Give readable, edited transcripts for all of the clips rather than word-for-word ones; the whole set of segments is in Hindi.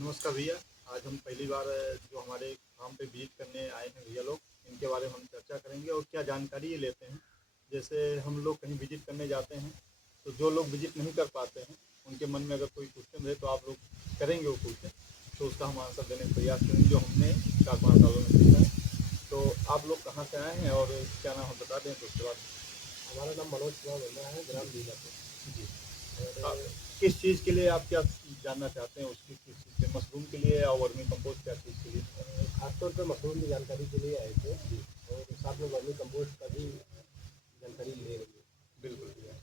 नमस्कार भैया। आज हम पहली बार जो हमारे काम पे विजिट करने आए हैं भैया लोग, इनके बारे में हम चर्चा करेंगे और क्या जानकारी ये लेते हैं। जैसे हम लोग कहीं विजिट करने जाते हैं तो जो लोग विजिट नहीं कर पाते हैं उनके मन में अगर कोई क्वेश्चन रहे तो आप लोग करेंगे वो क्वेश्चन, तो उसका हम आंसर देने का प्रयास करेंगे जो हमने 4-5 सालों में सीखा है। तो आप लोग कहाँ से आए हैं और क्या नाम है बता दें तो उसके बाद। हमारा नाम मनोज कुमार वर्मा है, ग्राम बीजापुर। जी। और किस चीज़ के लिए आप क्या जानना चाहते हैं, उसकी किस चीज़ से, मशरूम के लिए या वर्मी कंपोस्ट, क्या चीज़ के लिए? खासतौर पर मशरूम की जानकारी के लिए आए थे जी। और साथ में वर्मी कंपोस्ट का भी जानकारी ले रही है। बिल्कुल भैया।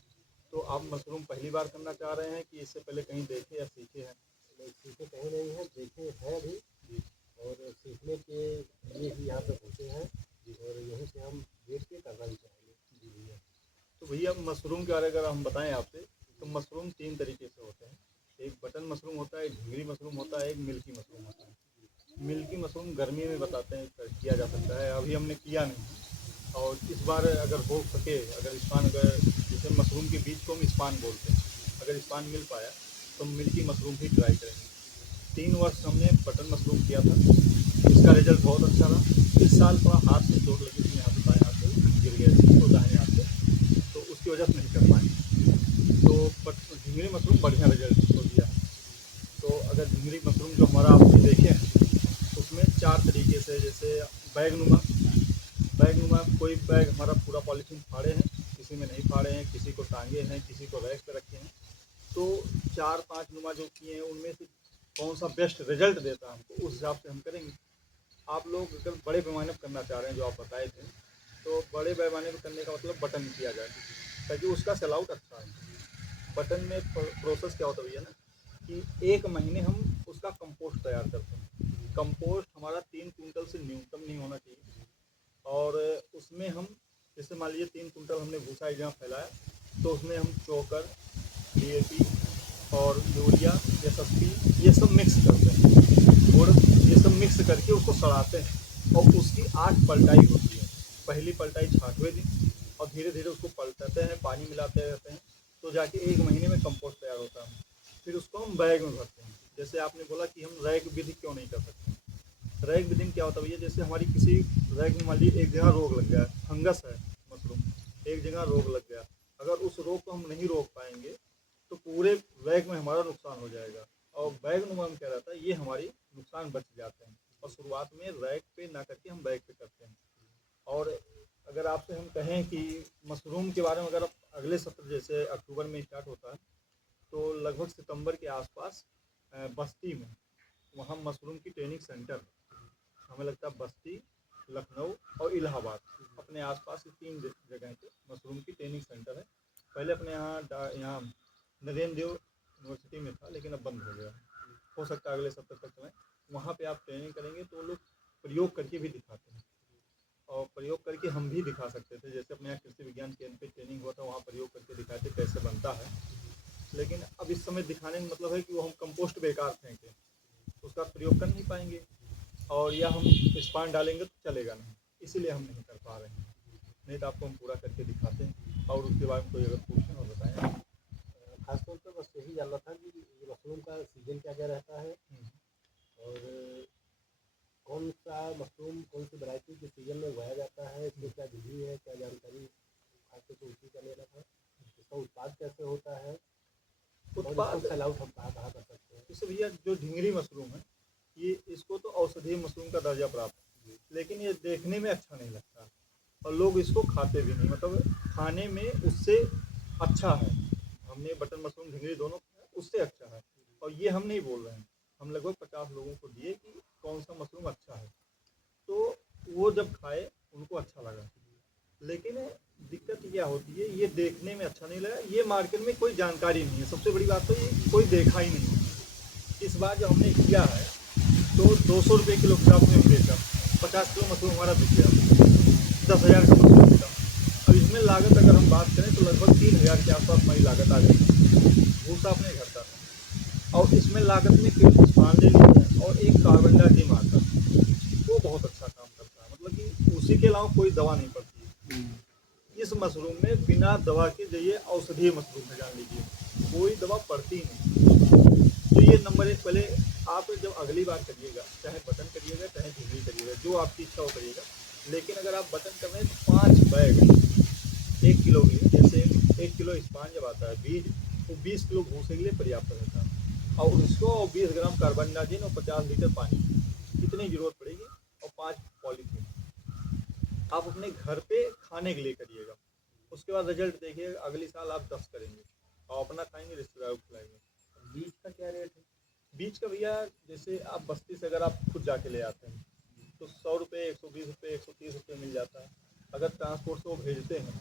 तो आप मशरूम पहली बार करना चाह रहे हैं कि इससे पहले कहीं देखे या सीखे हैं? नहीं, सीखे कहीं नहीं है, देखे हैं अभी जी और सीखने के लिए ही यहाँ पे पहुँचे हैं जी और यहीं से हम देख के करना भी चाहेंगे। जी भैया। तो भैया मशरूम के बारे में अगर हम बताएं आपसे, तो मशरूम 3 तरीके से होते हैं। एक बटन मशरूम होता है, एक झिंगरी मशरूम होता है, एक मिल्की मशरूम होता है। मिल्की मशरूम गर्मी में बताते हैं किया जा सकता है, अभी हमने किया नहीं। और इस बार अगर हो सके, अगर स्पान, अगर जैसे मशरूम के बीज को हम स्पान बोलते हैं, अगर स्पान मिल पाया तो मिल्की मशरूम भी ट्राई करेंगे। 3 वर्ष हमने बटन मशरूम किया था, इसका रिजल्ट बहुत अच्छा रहा। इस साल थोड़ा हाथ में चोट लगी थी, यहाँ पे बाएं हाथ से गिर गए थे तो दाहिने हाथ से, तो उसकी वजह से नहीं कर पाए। तो बट झिंगली मशरूम बढ़िया रिजल्ट हो दिया। तो अगर झिंगली मशरूम जो हमारा आप देखें उसमें 4 तरीके से, जैसे बैगनुमा, बैगनुमा कोई बैग हमारा पूरा पॉलीथीन फाड़े हैं, किसी में नहीं फाड़े हैं, किसी को टांगे हैं, किसी को रैक पे रखे हैं। तो 4-5 नुमा जो किए हैं उनमें से कौन सा बेस्ट रिजल्ट देता है हमको, उस हिसाब से हम करेंगे। आप लोग अगर बड़े पैमाने पर करना चाह रहे हैं जो आप बताए थे, तो बड़े पैमाने पर करने का मतलब बटन किया जाए ताकि उसका सेल आउट अच्छा है। बटन में प्रोसेस क्या होता है भैया ना, कि 1 महीने हम उसका कंपोस्ट तैयार करते हैं। कंपोस्ट हमारा 3 कुंटल से न्यूनतम नहीं होना चाहिए। और उसमें हम, जैसे मान लीजिए 3 कुंटल हमने भूसा एक जगह फैलाया, तो उसमें हम चोकर, डीएपी और यूरिया, एसएसपी, ये सब मिक्स करते हैं और ये सब मिक्स करके उसको सड़ाते हैं और उसकी 8 पलटाई होती है। पहली पलटाई 60वें दिन और धीरे धीरे उसको पलटाते हैं, पानी मिलाते रहते हैं, तो जाके 1 महीने में कंपोस्ट तैयार होता है। फिर उसको हम बैग में भरते हैं। जैसे आपने बोला कि हम रैक विधि क्यों नहीं कर सकते, रैक विधि क्या होता है भैया, जैसे हमारी किसी रैक में मान लीजिए एक जगह रोग लग गया, फंगस है मशरूम, एक जगह रोग लग गया, अगर उस रोग को हम नहीं रोक पाएंगे तो पूरे बैग में हमारा नुकसान हो जाएगा। और बैग नुमा में क्या रहता है, ये हमारी नुकसान बच जाते हैं। और शुरुआत में रैक पे ना करके हम बैग पे करते हैं। और अगर आपसे हम कहें कि मशरूम के बारे में, अगर आप अगले सत्र जैसे अक्टूबर में स्टार्ट होता है, तो लगभग सितंबर के आसपास बस्ती में, वहाँ मशरूम की ट्रेनिंग सेंटर, हमें लगता है बस्ती, लखनऊ और इलाहाबाद, अपने आसपास की 3 जगह पे मशरूम की ट्रेनिंग सेंटर है। पहले अपने यहाँ नरेंद्र देव यूनिवर्सिटी में था, लेकिन अब बंद हो गया। हो सकता है अगले सप्ताह तक में वहाँ पे आप ट्रेनिंग करेंगे तो लोग प्रयोग करके भी दिखाते हैं, और प्रयोग करके हम भी दिखा सकते थे। जैसे अपने यहाँ कृषि विज्ञान केंद्र पे ट्रेनिंग हुआ था, वहाँ प्रयोग करके दिखाते कैसे बनता है। लेकिन अब इस समय दिखाने में मतलब है कि वो हम कंपोस्ट बेकार फेंकें, उसका प्रयोग कर नहीं पाएंगे, और या हम स्पान डालेंगे तो चलेगा नहीं, इसीलिए हम नहीं कर पा रहे हैं। नहीं तो आपको हम पूरा करके दिखाते हैं। और उसके बाद में कोई अगर क्वेश्चन और बताएं। खासतौर पर बस यही जानना था कि ये मशरूम का सीजन क्या क्या रहता है और कौन सा मशरूम कौन सी वैरायटी के सीजन में उगाया जाता है, इसमें क्या विधि है, क्या जानकारी खासतौर पर उसी का लेना था। इसका उत्पाद कैसे होता है और इसको उत्पाद सेल आउट हम कहाँ कहाँ कर सकते हैं। जैसे भैया जो झिंगरी मशरूम है, ये इसको तो औषधीय मशरूम का दर्जा प्राप्त है, लेकिन ये देखने में अच्छा नहीं लगता और लोग इसको खाते भी नहीं, मतलब खाने में उससे अच्छा है। हमने बटन मशरूम झिंगरी दोनों खाया, उससे अच्छा है। और ये हम नहीं बोल रहे हैं, हम लगभग 50 लोगों को दिए कि कौन सा मशरूम अच्छा है, तो वो जब खाए उनको अच्छा लगा। लेकिन दिक्कत क्या होती है, ये देखने में अच्छा नहीं लगा, ये मार्केट में कोई जानकारी नहीं है। सबसे बड़ी बात तो ये कोई देखा ही नहीं है। इस बार जब हमने किया है तो 200 रुपये किलो के हिसाब से हम बेचा, 50 किलो मशरूम हमारा बिक गया, 10,000 का मशरूम बिका। अब इसमें लागत अगर हम बात करें तो लगभग 3,000 के आसपास हमारी लागत आ गई। भूसा अपने घर का था, और इसमें लागत में किसान ले ली है और एक कार्बन डाइऑक्साइड आता है, वो बहुत अच्छा काम करता है, मतलब कि उसी के अलावा कोई दवा नहीं पड़ती है। इस मशरूम में बिना दवा के, जो ये औषधीय मशरूम है, जान लीजिए कोई दवा पड़ती नहीं। तो ये नंबर 1। पहले आप जब अगली बार करिएगा, चाहे बटन करिएगा चाहे झिल्ली करिएगा, जो आपकी इच्छा हो करिएगा, लेकिन अगर आप बटन कर रहे हैं तो 5 बैग 1 किलो के, जैसे 1 किलो स्पान जब आता है बीज, तो 20 किलो भूसे के लिए पर्याप्त रहता है। और उसको 20 ग्राम कार्बनडाजिम और 50 लीटर पानी, इतनी ज़रूरत पड़ेगी। और 5 पॉलीथीन आप अपने घर पे खाने के लिए करिएगा। उसके बाद रिजल्ट देखिएगा, अगली साल आप 10 करेंगे और अपना खाएंगे, रिश्तेदारों को खिलाएंगे। बीज का क्या रेट है? बीज का भैया, जैसे आप बस्ती से अगर आप खुद जाके ले आते हैं तो 100 रुपये, 120 रुपये, 130 रुपये मिल जाता है। अगर ट्रांसपोर्ट से वो भेजते हैं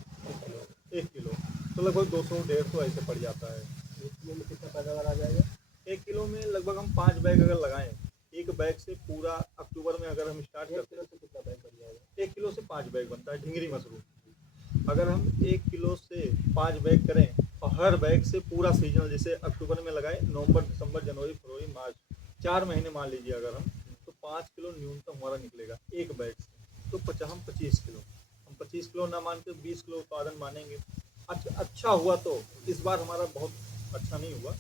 1 किलो तो लगभग 200-150 ऐसे पड़ जाता है। 1 किलो में कितना पैदावार आ जाएगा? 1 किलो में लगभग हम 5 बैग अगर लगाएं, एक बैग से पूरा अक्टूबर में अगर हम स्टार्ट 1 करते किलो हैं, से कितना बैग बन जाएगा? 1 किलो से 5 बैग बनता है ढिंगरी मशरूम। अगर हम 1 किलो से 5 बैग करें और हर बैग से पूरा सीजन, जैसे अक्टूबर में लगाए, नवंबर, दिसंबर, जनवरी, फरवरी, मार्च, 4 महीने मान लीजिए अगर हम, तो 5 किलो न्यूनतम हमारा निकलेगा एक बैग से। तो हम 25 किलो, हम 25 किलो ना मान के 20 किलो उत्पादन मानेंगे। अच्छा हुआ तो, इस बार हमारा बहुत अच्छा नहीं हुआ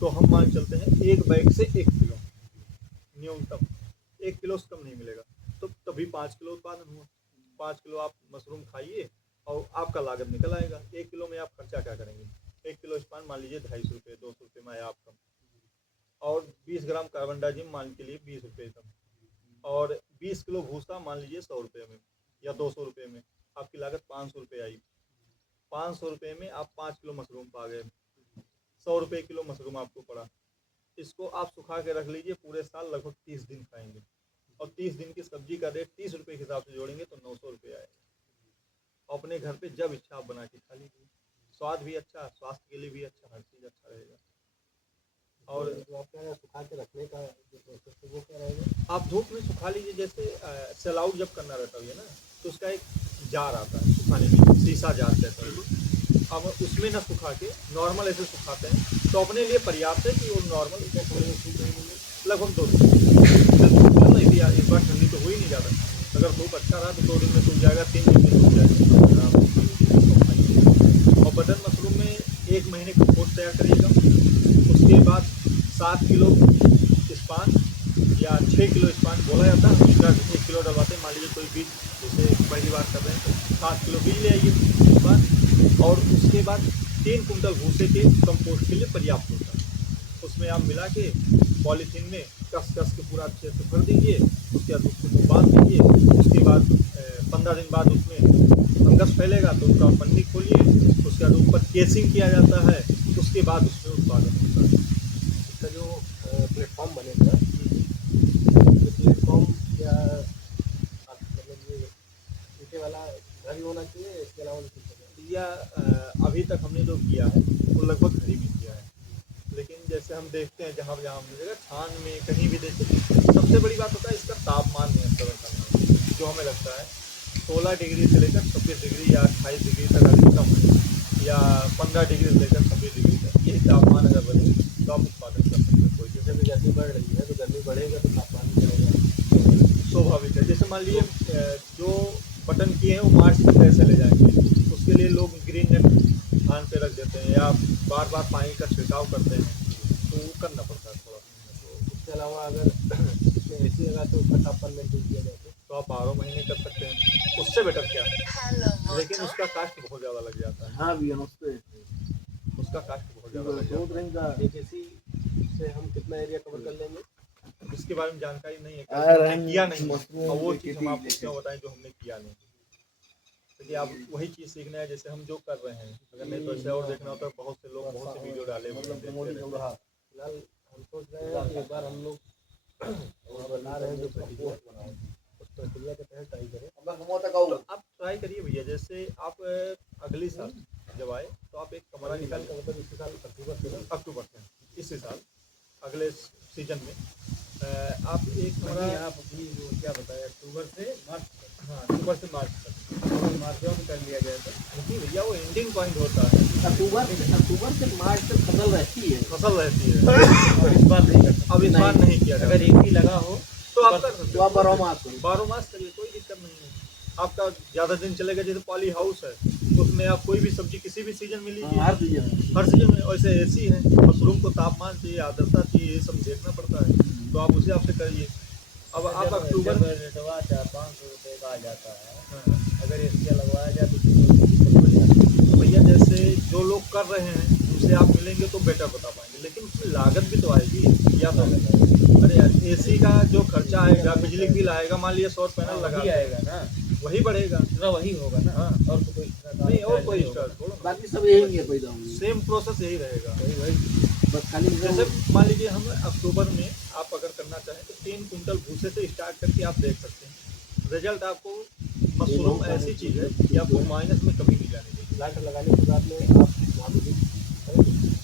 तो हम मान चलते हैं एक बैग से 1 किलो न्यूनतम, 1 किलो से कम नहीं मिलेगा, तो तभी 5 किलो उत्पादन हुआ। 5 किलो आप मशरूम खाइए और आपका लागत निकल आएगा। 1 किलो में आप खर्चा क्या करेंगे? 1 किलो स्पान मान लीजिए 250 रुपये, 200 रुपये में आया आपका, और 20 ग्राम कार्बनडाजिम मान के लिए 20 रुपये कम, और 20 किलो भूसा मान लीजिए 100 रुपये में या 200 रुपये में, आपकी लागत 500 रुपये आई। 500 रुपये में आप 5 किलो मशरूम पा गए, 100 रुपये किलो मशरूम आपको पड़ा। इसको आप सुखा के रख लीजिए, पूरे साल लगभग 30 दिन खाएंगे, और 30 दिन की सब्जी का रेट 30 रुपये के हिसाब से जोड़ेंगे तो 900 रुपये आएगा। अपने घर पे जब इच्छा आप बना के खा लीजिए, स्वाद भी अच्छा, स्वास्थ्य के लिए भी अच्छा, हर चीज़ अच्छा रहेगा। और जो आपका सुखा के रखने का जो प्रोसेस है वो क्या रहेगा? आप धूप में सुखा लीजिए, जैसे सेल आउट जब करना रहता है ना, तो उसका एक जार आता है सुखाने के लिए, शीशा जार कहते हैं। अब उसमें ना सुखा के नॉर्मल ऐसे सुखाते हैं तो अपने लिए पर्याप्त है कि वो नॉर्मल लगभग 2 दिन नहीं दिया, एक बार ठंडी तो हो ही नहीं जाता। अगर धूप अच्छा रहा तो 2 दिन में सूख जाएगा, 3 दिन में सूख जाएगा। और बटन मशरूम में 1 महीने का कोर्स तैयार करिएगा। उसके बाद 7 किलो स्पान या 6 किलो स्पान बोला जाता है, उसका 1 किलो डलवाते हैं। मान लीजिए कोई बीज जैसे पहली बार कर रहे हैं तो 7 किलो बीज ले आइए स्पान, और उसके बाद 3 कुंटल भूसे के कंपोस्ट के लिए पर्याप्त होता है। उसमें आप मिला के पॉलीथीन में कस के पूरा अच्छे से भर दीजिए। उसके बाद उसको बांध दीजिए। उसके बाद 15 दिन बाद उसमें फंगस फैलेगा तो उसका पन्नी खोलिए, उसके बाद ऊपर केसिंग किया जाता है, उसके बाद उसमें उत्पादन होता है। इसका जो प्लेटफॉर्म बनेगा, ये प्लेटफॉर्म क्या मतलब ये ईंटे वाला घर ही होना चाहिए, इसके अलावा कुछ या अभी तक हमने जो किया है वो लगभग घर ही में किया है, लेकिन जैसे हम देखते हैं जहाँ जहाँ हमने देखा, छान में कहीं भी देखें, सबसे बड़ी बात होता है इसका तापमान नियंत्रण करना, जो हमें लगता है 16 डिग्री से लेकर 26 डिग्री या 28 डिग्री तक अधिकतम है, या 15 डिग्री से लेकर 26 डिग्री तक, यही तापमान अगर बने तो आप उत्पादन कर सकते हैं। कोई जैसे भी गर्मी बढ़ रही है तो गर्मी बढ़ेगा तो तापमान बढ़ेगा, स्वाभाविक है। जैसे मान लीजिए जो बटन किए हैं वो मार्च तक कैसे ले जाएंगे, उसके लिए लोग ग्रीन नेट धान पे रख देते हैं या बार बार पानी का छिड़काव करते हैं, तो वो करना पड़ता है थोड़ा। तो इसके अलावा अगर इसमें ए सी लगा तो उसका तापमान मेंटेन किया जाए तो आप 12 महीने कर सकते हैं, उससे बेटर क्या है, लेकिन उसका कास्ट बहुत ज़्यादा लग जाता है। हाँ भी नमस्ते। उसका कास्ट बहुत ज़्यादा लग जाता है। एक एसी से हम कितना एरिया कवर कर लेंगे? इसके बारे में जानकारी नहीं है, हमने किया नहीं, और वो चीज़ हम आपको क्यों बताएं जो हमने किया नहीं, क्योंकि आप वही चीज़ सीखना है जैसे हम जो कर रहे हैं। अगर नहीं तो ऐसे और देखना होता है, बहुत से लोग बहुत से वीडियो डाले हुए हैं। फिलहाल हम सोच रहे हैं कि एक बार हम लोग बना रहे हैं जो कंपोस्ट बनाओ, उस प्रक्रिया के तहत ट्राई करें। तो आप ट्राई करिए भैया, जैसे आप अगली साल जब आए तो आप एक कमरा निकाल का मतलब इसी साल अक्टूबर से इसी साल अगले सीजन में आप एक कमरा, आप अभी वो क्या बताया, अक्टूबर से मार्च तक? हाँ, अक्टूबर से मार्च तक मार्च में कर लिया गया था। जी भैया, वो एंडिंग पॉइंट होता है। अक्टूबर से मार्च तक फसल रहती है, फसल रहती है। इस बार नहीं कर, अब इस बार नहीं किया, अगर एक ही लगा हो तो आप कर सकते तो आप 12 मास हो, 12 मास करिए, कोई दिक्कत नहीं है। आपका ज़्यादा दिन चलेगा। जैसे पॉली हाउस है, उसमें आप कोई भी सब्जी किसी भी सीजन में लीजिए, हर सीजन हर सीजन में। वैसे एसी है, मशरूम को तापमान चाहिए, आर्द्रता चाहिए, ये सब देखना पड़ता है, तो आप उसी हिसाब से करिए। अब आप अक्टूबर में रेटवा 400-500 रुपये का आ जाता है, हाँ, अगर एशिया लगवाया जाए तो दिक्कत बढ़ जाती है। तो भैया जैसे जो लोग कर रहे हैं उनसे आप मिलेंगे तो बेटर बता पाएंगे, लेकिन उसमें लागत भी तो आएगी। या तो अरे यार एसी का जो खर्चा आएगा, बिजली बिल आएगा, मान लिया 100 पैनल लगा वही आएगा ना, वही बढ़ेगा। दूसरा वही होगा ना। हाँ। और तो कोई एक्स्ट्रा नहीं और कोई होगा। एक्स्ट्रा छोड़ो ना, बाकी सब यही है, कोई दाम नहीं। सेम प्रोसेस यही रहेगा। वही बस खाली जैसे मान लीजिए हम अक्टूबर में आप अगर करना चाहें तो 3 कुंटल भूसे से स्टार्ट करके आप देख सकते हैं। रिजल्ट आपको, मशरूम ऐसी चीज़ है कि आपको माइनस में कभी नहीं जाने देगी। प्लांट लगाने के बाद में आप वहाँ पे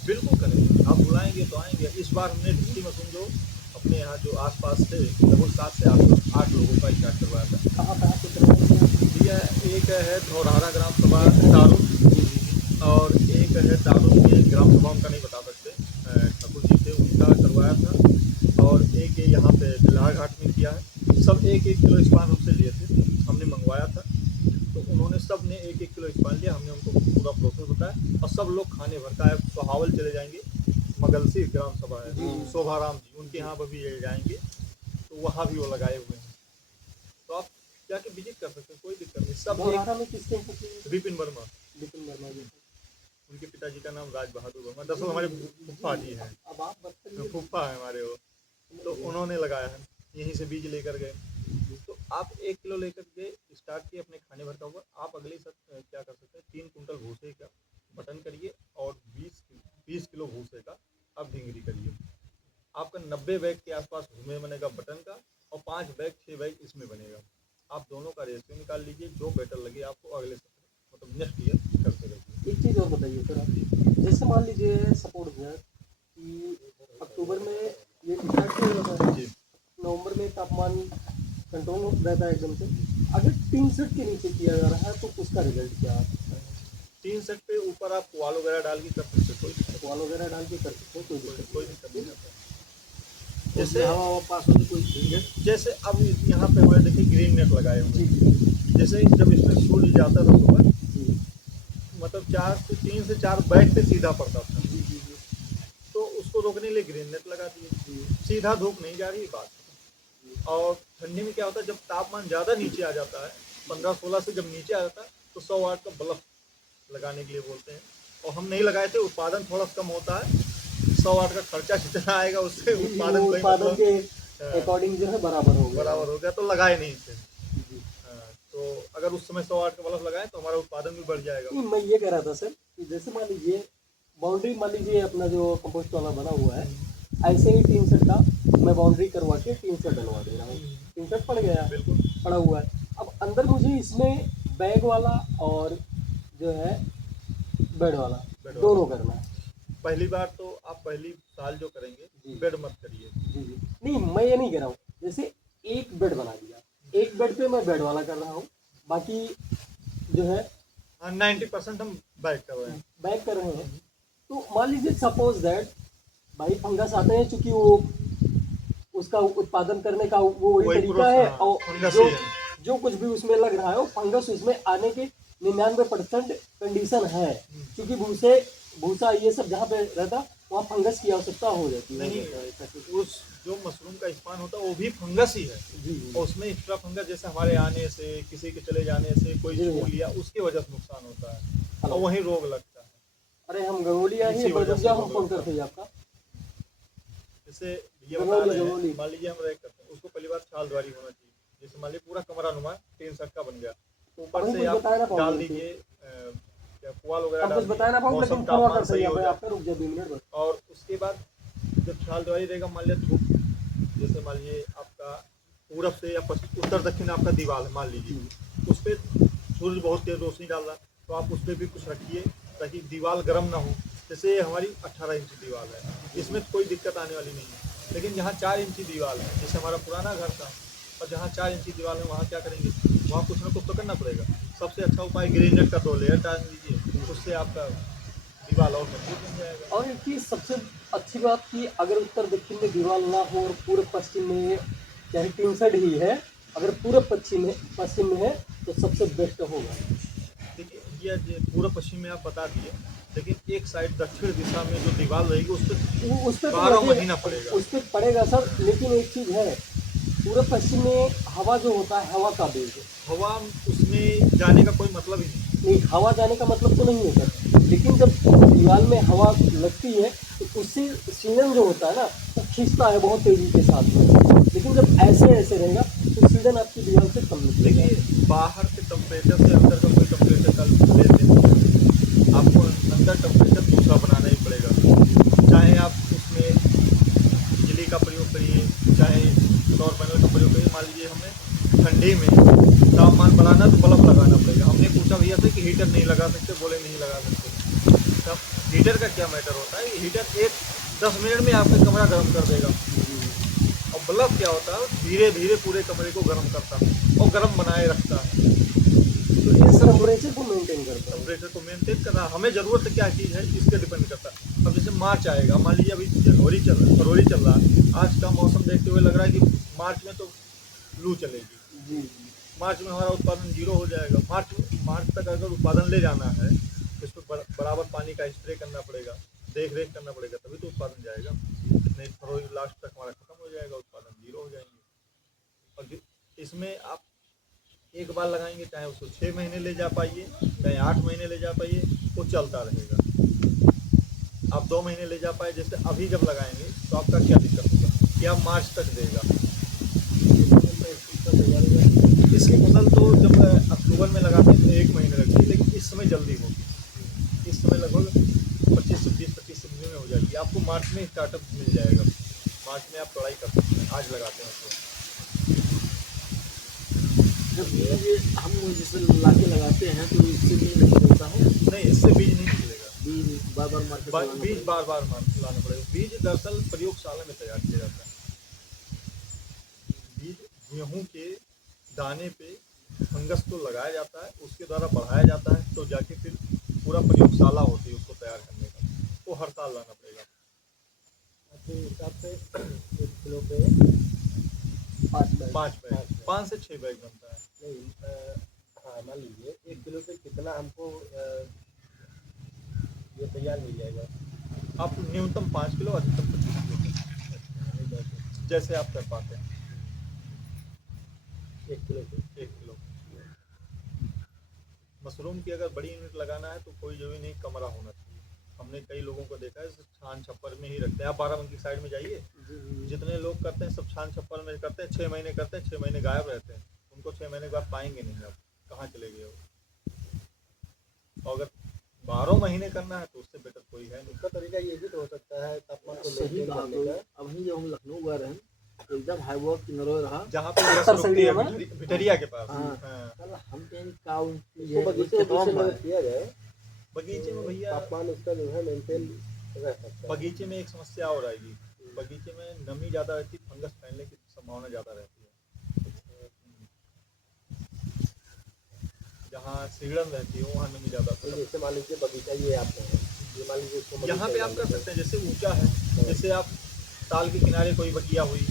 बिल्कुल करेंगे, आप बुलाएंगे तो आएंगे। इस बार हमने ढिंडी मशरूम जो अपने यहाँ जो आसपास थे लगभग 7 से 8 लोगों का स्टार्ट करवाया था। कहाँ कहाँ से करवाया? भैया एक है धौरहरा ग्राम सभा दारुण, और एक है दारुण में ग्राम सभा उनका नहीं बता सकते, ठाकुर जी थे उनका करवाया था, और एक यहाँ पे बिल्हा घाट में किया है। सब 1-1 किलो स्पान हमसे लिए थे, हमने मंगवाया था, तो उन्होंने सब ने 1-1 किलो स्पान लिया। हमने उनको पूरा प्रोसेस बताया, और सब लोग खाने भर का है। सोहावल चले जाएंगे, मगलसी ग्राम सभा है, शोभाराम जी उनके यहाँ पर भी ले जाएंगे, तो वहाँ भी वो लगाए हुए हैं, तो आप जाके विजिट कर सकते हैं, कोई दिक्कत नहीं। सब धौरहरा में किसके विपिन वर्मा, विपिन वर्मा जी? उनके पिताजी का नाम राज बहादुर वर्मा, दरअसल हमारे फूफा जी हैं, अब आप बताइए। फूफा है हमारे वो, तो उन्होंने लगाया है, यहीं से बीज लेकर गए। तो आप 1 किलो लेकर के स्टार्ट किए, अपने खाने भर का हुआ। आप अगले क्या कर सकते हैं, 3 कुंटल भूसे का बटन करिए, और 20 किलो भूसे का आप ढिंगरी करिए। आपका 90 बैग के आसपास भूमे बनेगा बटन का, और 5 बैग 6 बैग इसमें बनेगा। आप दोनों का रेशियो निकाल लीजिए, जो बेटर लगे आपको अगले सप्ताह मतलब नेक्स्ट ईयर करते रहिए। एक चीज़ और बताइए सर आप, जैसे मान लीजिए सपोर्ट सर कि अक्टूबर में ये स्टार्ट किया जाता है, जी नवंबर में तापमान कंट्रोल रहता है एकदम से, अगर 63 के नीचे किया जा रहा है तो उसका रिजल्ट क्या है? 3 सेट पे ऊपर आप पुआल वगैरह डाल के कर सकते हैं, कोई दिक्कत पुआल वगैरह डाल के कर सकते हैं, कोई दिक्कत नहीं आता। जैसे जैसे हवा पास होने कोई जैसे अब यहाँ पे हमारे देखिए ग्रीन नेट लगाए हुए जी हैं। जैसे जब इसमें सूर्य जाता था सुबह, जी मतलब 3 से 4 बैग पे सीधा पड़ता था, जी जी तो उसको रोकने के लिए ग्रीन नेट लगा दिए। जी सीधा धूप नहीं जा रही बात। और ठंडी में क्या होता है, जब तापमान ज़्यादा नीचे आ जाता है, 15-16 से जब नीचे आ जाता है, तो 100 वाट का बल्ब लगाने के लिए बोलते हैं, और हम नहीं लगाए थे। उत्पादन थोड़ा कम होता है, 100 वाट का खर्चा जितना आएगा उससे उत्पादन उत्पादन के अकॉर्डिंग जो है बराबर हो गया। बराबर हो गया, तो लगाए नहीं थे। जी। हाँ, तो अगर उस समय 100 वाट का बल्ब लगाए तो हमारा उत्पादन भी बढ़ जाएगा। नहीं, मैं ये कह रहा था सर कि जैसे मान लीजिए बाउंड्री, मान लीजिए अपना जो कंपोस्ट वाला बना हुआ है, ऐसे ही 3 सेट का मैं बाउंड्री करवा के 3 सेट डलवा दे रहा हूँ, 3 सेट पड़ गया, बिल्कुल पड़ा हुआ है। अब अंदर मुझे इसमें बैग वाला और जो है बेड वाला बेड वाला। दोनों करना है। पहली बार तो आप पहली साल जो करेंगे जी। बेड मत करिए। जी जी नहीं, मैं ये नहीं कह रहा हूँ, जैसे एक बेड बना दिया, एक बेड पे मैं बेड वाला कर रहा हूँ, बाकी जो है 90% हम बैक कर रहे हैं। बैग कर रहे हैं। तो मान लीजिए सपोज दैट भाई फंगस आते हैं, चूंकि वो उसका उत्पादन करने का वो वही वही तरीका है, हाँ, और फंगस जो ही है। जो कुछ भी उसमें लग रहा है वो फंगस उसमें आने के 99% कंडीशन है, क्योंकि भूसा ये सब जहाँ पे रहता वहाँ फंगस की आवश्यकता हो जाती है। नहीं, उस जो मशरूम का स्पान होता है वो भी फंगस ही है, जी और उसमें एक्स्ट्रा फंगस जैसे हमारे आने से, किसी के चले जाने से, कोई जी। छू लिया उसकी वजह से नुकसान होता है, हेलो। और वहीं रोग लगता है। अरे हम गंगोलिया ही इसी वजह से बड़गुजिया हम लोग फोन लगता करते हैं आपका। जैसे ये बता गंगौली, रहे हैं, गंगौली। मान लीजिए हम रैक करते हैं, उसको पहली बार छाल द्वारी होना चाहिए। जैसे मान लीजिए पूरा कमरा नुमा 3 सेट का बन गया, ऊपर अभी से कुछ आप बताया ना डाल पाऊंगा, दीजिए क्या पुआल वगैरह हम डाल कुछ बताया ना पाऊंगा, मौसम लेकिन फोन तापमान कर सही सही हो आप जाए। आपका रुक जाए 2 मिनट बस। और उसके बाद जब छाल द्वारी रहेगा, मान लिया धूप, जैसे मान लीजिए आपका पूरब से या उत्तर दक्षिण आपका दीवार है, मान लीजिए उस पर सूर्य बहुत तेज रोशनी डाल रहा है, तो आप उस पर भी कुछ रखिए ताकि दीवार गर्म ना हो। जैसे हमारी 18 इंची दीवार है, इसमें कोई दिक्कत आने वाली नहीं है। लेकिन जहाँ 4 इंची दीवार है, जैसे हमारा पुराना घर था, और जहाँ 4 इंची दीवार है वहाँ क्या करेंगे, वहाँ कुछ ना कुछ तो करना पड़ेगा। सबसे अच्छा उपाय ग्रीन नेट का 2 लेयर डाल दीजिए, उससे आपका दीवार और मजबूत बन जाएगा। और एक चीज़ सबसे अच्छी बात कि अगर उत्तर दक्षिण में दीवार ना हो और पूर्व पश्चिम में चाहे 3 साइड ही है, अगर पूर्व पश्चिम में है तो सबसे बेस्ट होगा? देखिए ये पूर्व पश्चिम में आप बता दिए, लेकिन एक साइड दक्षिण दिशा में जो दीवार रहेगी उस पर उस पर तो 12 लगे, महीना पड़ेगा। उस पर पड़ेगा सर, लेकिन एक चीज़ है, पूर्व पश्चिम में हवा जो होता है, हवा का वेग, हवा उसमें जाने का कोई मतलब ही नहीं। नहीं हवा जाने का मतलब तो नहीं है सर, लेकिन जब दीवार में हवा लगती है तो उससे सीजन जो होता है ना वो खींचता है बहुत तेजी के साथ में, लेकिन जब ऐसे ऐसे रहेगा तो सीजन आपकी दीवार से कम निकलेगा। देखिए बाहर के टेम्परेचर से अंदर का कोई टेम्परेचर का लेते नहीं है। आपको अंदर टेम्परेचर दूसरा बनाना ही पड़ेगा, चाहे आप उसमें बिजली का प्रयोग करिए, चाहे सौर पैनल का प्रयोग करिए। मान लीजिए हमें ठंडी में तापमान बढ़ाना तो बल्ब लगाना पड़ेगा। हमने पूछा भैया से कि हीटर नहीं लगा सकते, बोले नहीं लगा सकते। तब हीटर का क्या मैटर होता है, हीटर एक 10 मिनट में आपका कमरा गर्म कर देगा। और बल्ब क्या होता है, धीरे धीरे पूरे कमरे को गर्म करता है और गर्म बनाए रखता है। तो ये टेम्परेचर को मेंटेन करता है। टेम्परेचर को मेंटेन करना हमें ज़रूरत क्या चीज़ है इसके डिपेंड करता है। अब जैसे मार्च आएगा, मान लीजिए अभी जनवरी चल रहा है, फरवरी चल रहा है, आज का मौसम देखते हुए लग रहा है कि मार्च में तो लू चलेगी। जी मार्च में हमारा उत्पादन जीरो हो जाएगा। मार्च तक अगर उत्पादन ले जाना है तो इस पर बराबर पानी का स्प्रे करना पड़ेगा, देख रेख करना पड़ेगा, तभी तो उत्पादन जाएगा। नहीं फरवरी लास्ट तक हमारा खत्म हो जाएगा, उत्पादन जीरो हो जाएंगे। और इसमें आप एक बार लगाएंगे, चाहे उसको 6 महीने ले जा पाइए, चाहे 8 महीने ले जा पाइए, वो चलता रहेगा। आप 2 महीने ले जा पाए, जैसे अभी जब लगाएंगे तो आपका क्या दिक्कत होगा कि आप मार्च तक देगा। इसकी फसल तो जब अक्टूबर में लगाते हैं तो 1 महीने लगती है, लेकिन इस समय जल्दी होगी। इस समय लगभग 25 से 20 में हो जाएगी। आपको मार्च में स्टार्टअप मिल जाएगा, मार्च में आप तोड़ाई कर सकते हैं। आज लगाते हैं तो जब बीज हम जैसे लाके लगाते हैं तो इससे बीज नहीं निकलता है, नहीं, इससे बीज नहीं निकलेगा। बीज बार बार मार्केट लाना बीज पड़ेगा। बार बार लाना पड़ेगा। बीज दरअसल प्रयोगशाला में तैयार किया जाता है। बीज गेहूं के दाने पे फंगस को लगाया जाता है, उसके द्वारा बढ़ाया जाता है, तो जाके फिर पूरा प्रयोगशाला होती है उसको तैयार करने का, वो हर साल लाना पड़ेगा। आपके हिसाब से 1 किलो पे 5 बैग, 5 से 6 बैग बनता है। नहीं हाँ मान लीजिए 1 किलो पे कितना हमको ये तैयार मिल जाएगा? आप न्यूनतम 5 किलो, अधिकतम 25 किलो, जैसे आप कर पाते हैं। 1 किलो पे 1 किलो मशरूम की अगर बड़ी यूनिट लगाना है तो कोई जरूरी नहीं कमरा होना चाहिए। हमने कई लोगों को देखा है छान छप्पर में ही रखते हैं। आप बाराबंकी साइड में जाइए, जितने लोग करते हैं सब छान छप्पर में करते हैं। 6 महीने करते हैं, 6 महीने गायब रहते हैं। उनको 6 महीने के बाद पाएंगे नहीं, आप कहाँ चले गए हो। और अगर 12 महीने करना है तो उससे बेटर कोई है नहीं। उसका तरीका ये भी तो हो सकता है तापमान को सही मेंटेन बात करने है। का। अभी जब हम लखनऊ गए रहे तो एकदम हाई वर्क किनारे रहा, जहाँ पे बस रुकती है भिटरिया के पास। हाँ। हाँ। कल हम कहें का इसको बगीचे बगीचे में अगर किया जाए बगीचे में तो भैया, तापमान उसका जो है मेंटेन रह सकता है। बगीचे में एक समस्या और आएगी। बगीचे में नमी ज़्यादा रहती है, फंगस फैलने की संभावना ज़्यादा रहती है। जहाँ सीढ़न रहती है वहाँ नमी ज़्यादा। तो जैसे मान लीजिए बगीचा ये आपका है, ये मान लीजिए इसको यहाँ पे बगीचा आप कर मान सकते हैं, जैसे ऊंचा है, जैसे आप ताल के किनारे कोई बगिया हुई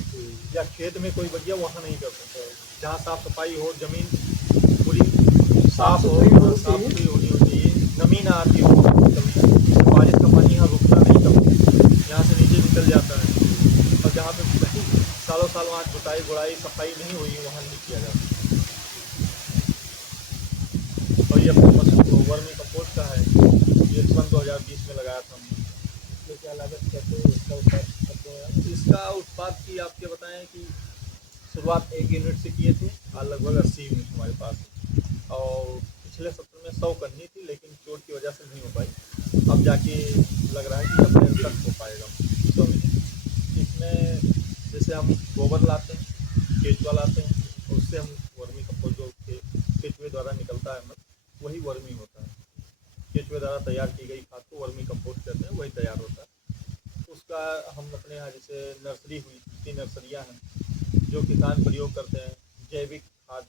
या खेत में कोई बगिया, वहाँ नहीं कर सकते। जहाँ साफ सफाई हो, जमीन पूरी साफ हो, साफ सुथरी होनी चाहिए, नमी ना आती हो। कभी बारिश का पानी यहाँ रुकता नहीं, कभी यहाँ से नीचे निकल जाता है। और जहाँ पे सालों साल वहाँ जुताई गुड़ाई सफाई नहीं हुई, वहाँ नहीं किया जाता। और ये अपने मशरूम वर्मी कंपोस्ट का है, ये सन 2020 में लगाया था हमने। इसमें क्या लागत कैसे इसका उत्पाद करते हैं आप? इसका उत्पाद की आपके बताएं कि शुरुआत 1 यूनिट से किए थे, आज लगभग 80 यूनिट हमारे पास है। और पिछले सत्र में 100 करनी थी, लेकिन चोट की वजह से नहीं हो पाई। अब जाके लग रहा है कि अप्रैल तक हो पाएगा 100 यूनिट। इसमें जैसे हम गोबर लाते हैं, केचुआ लाते हैं, उससे हम वर्मी कंपोस्ट जो केचुए द्वारा निकलता है, वही वर्मी होता है। केचुए द्वारा तैयार की गई खाद को वर्मी कंपोस्ट कहते हैं, वही तैयार होता है। उसका हम अपने यहाँ जैसे नर्सरी हुई, कितनी नर्सरियाँ हैं जो किसान प्रयोग करते हैं। जैविक खाद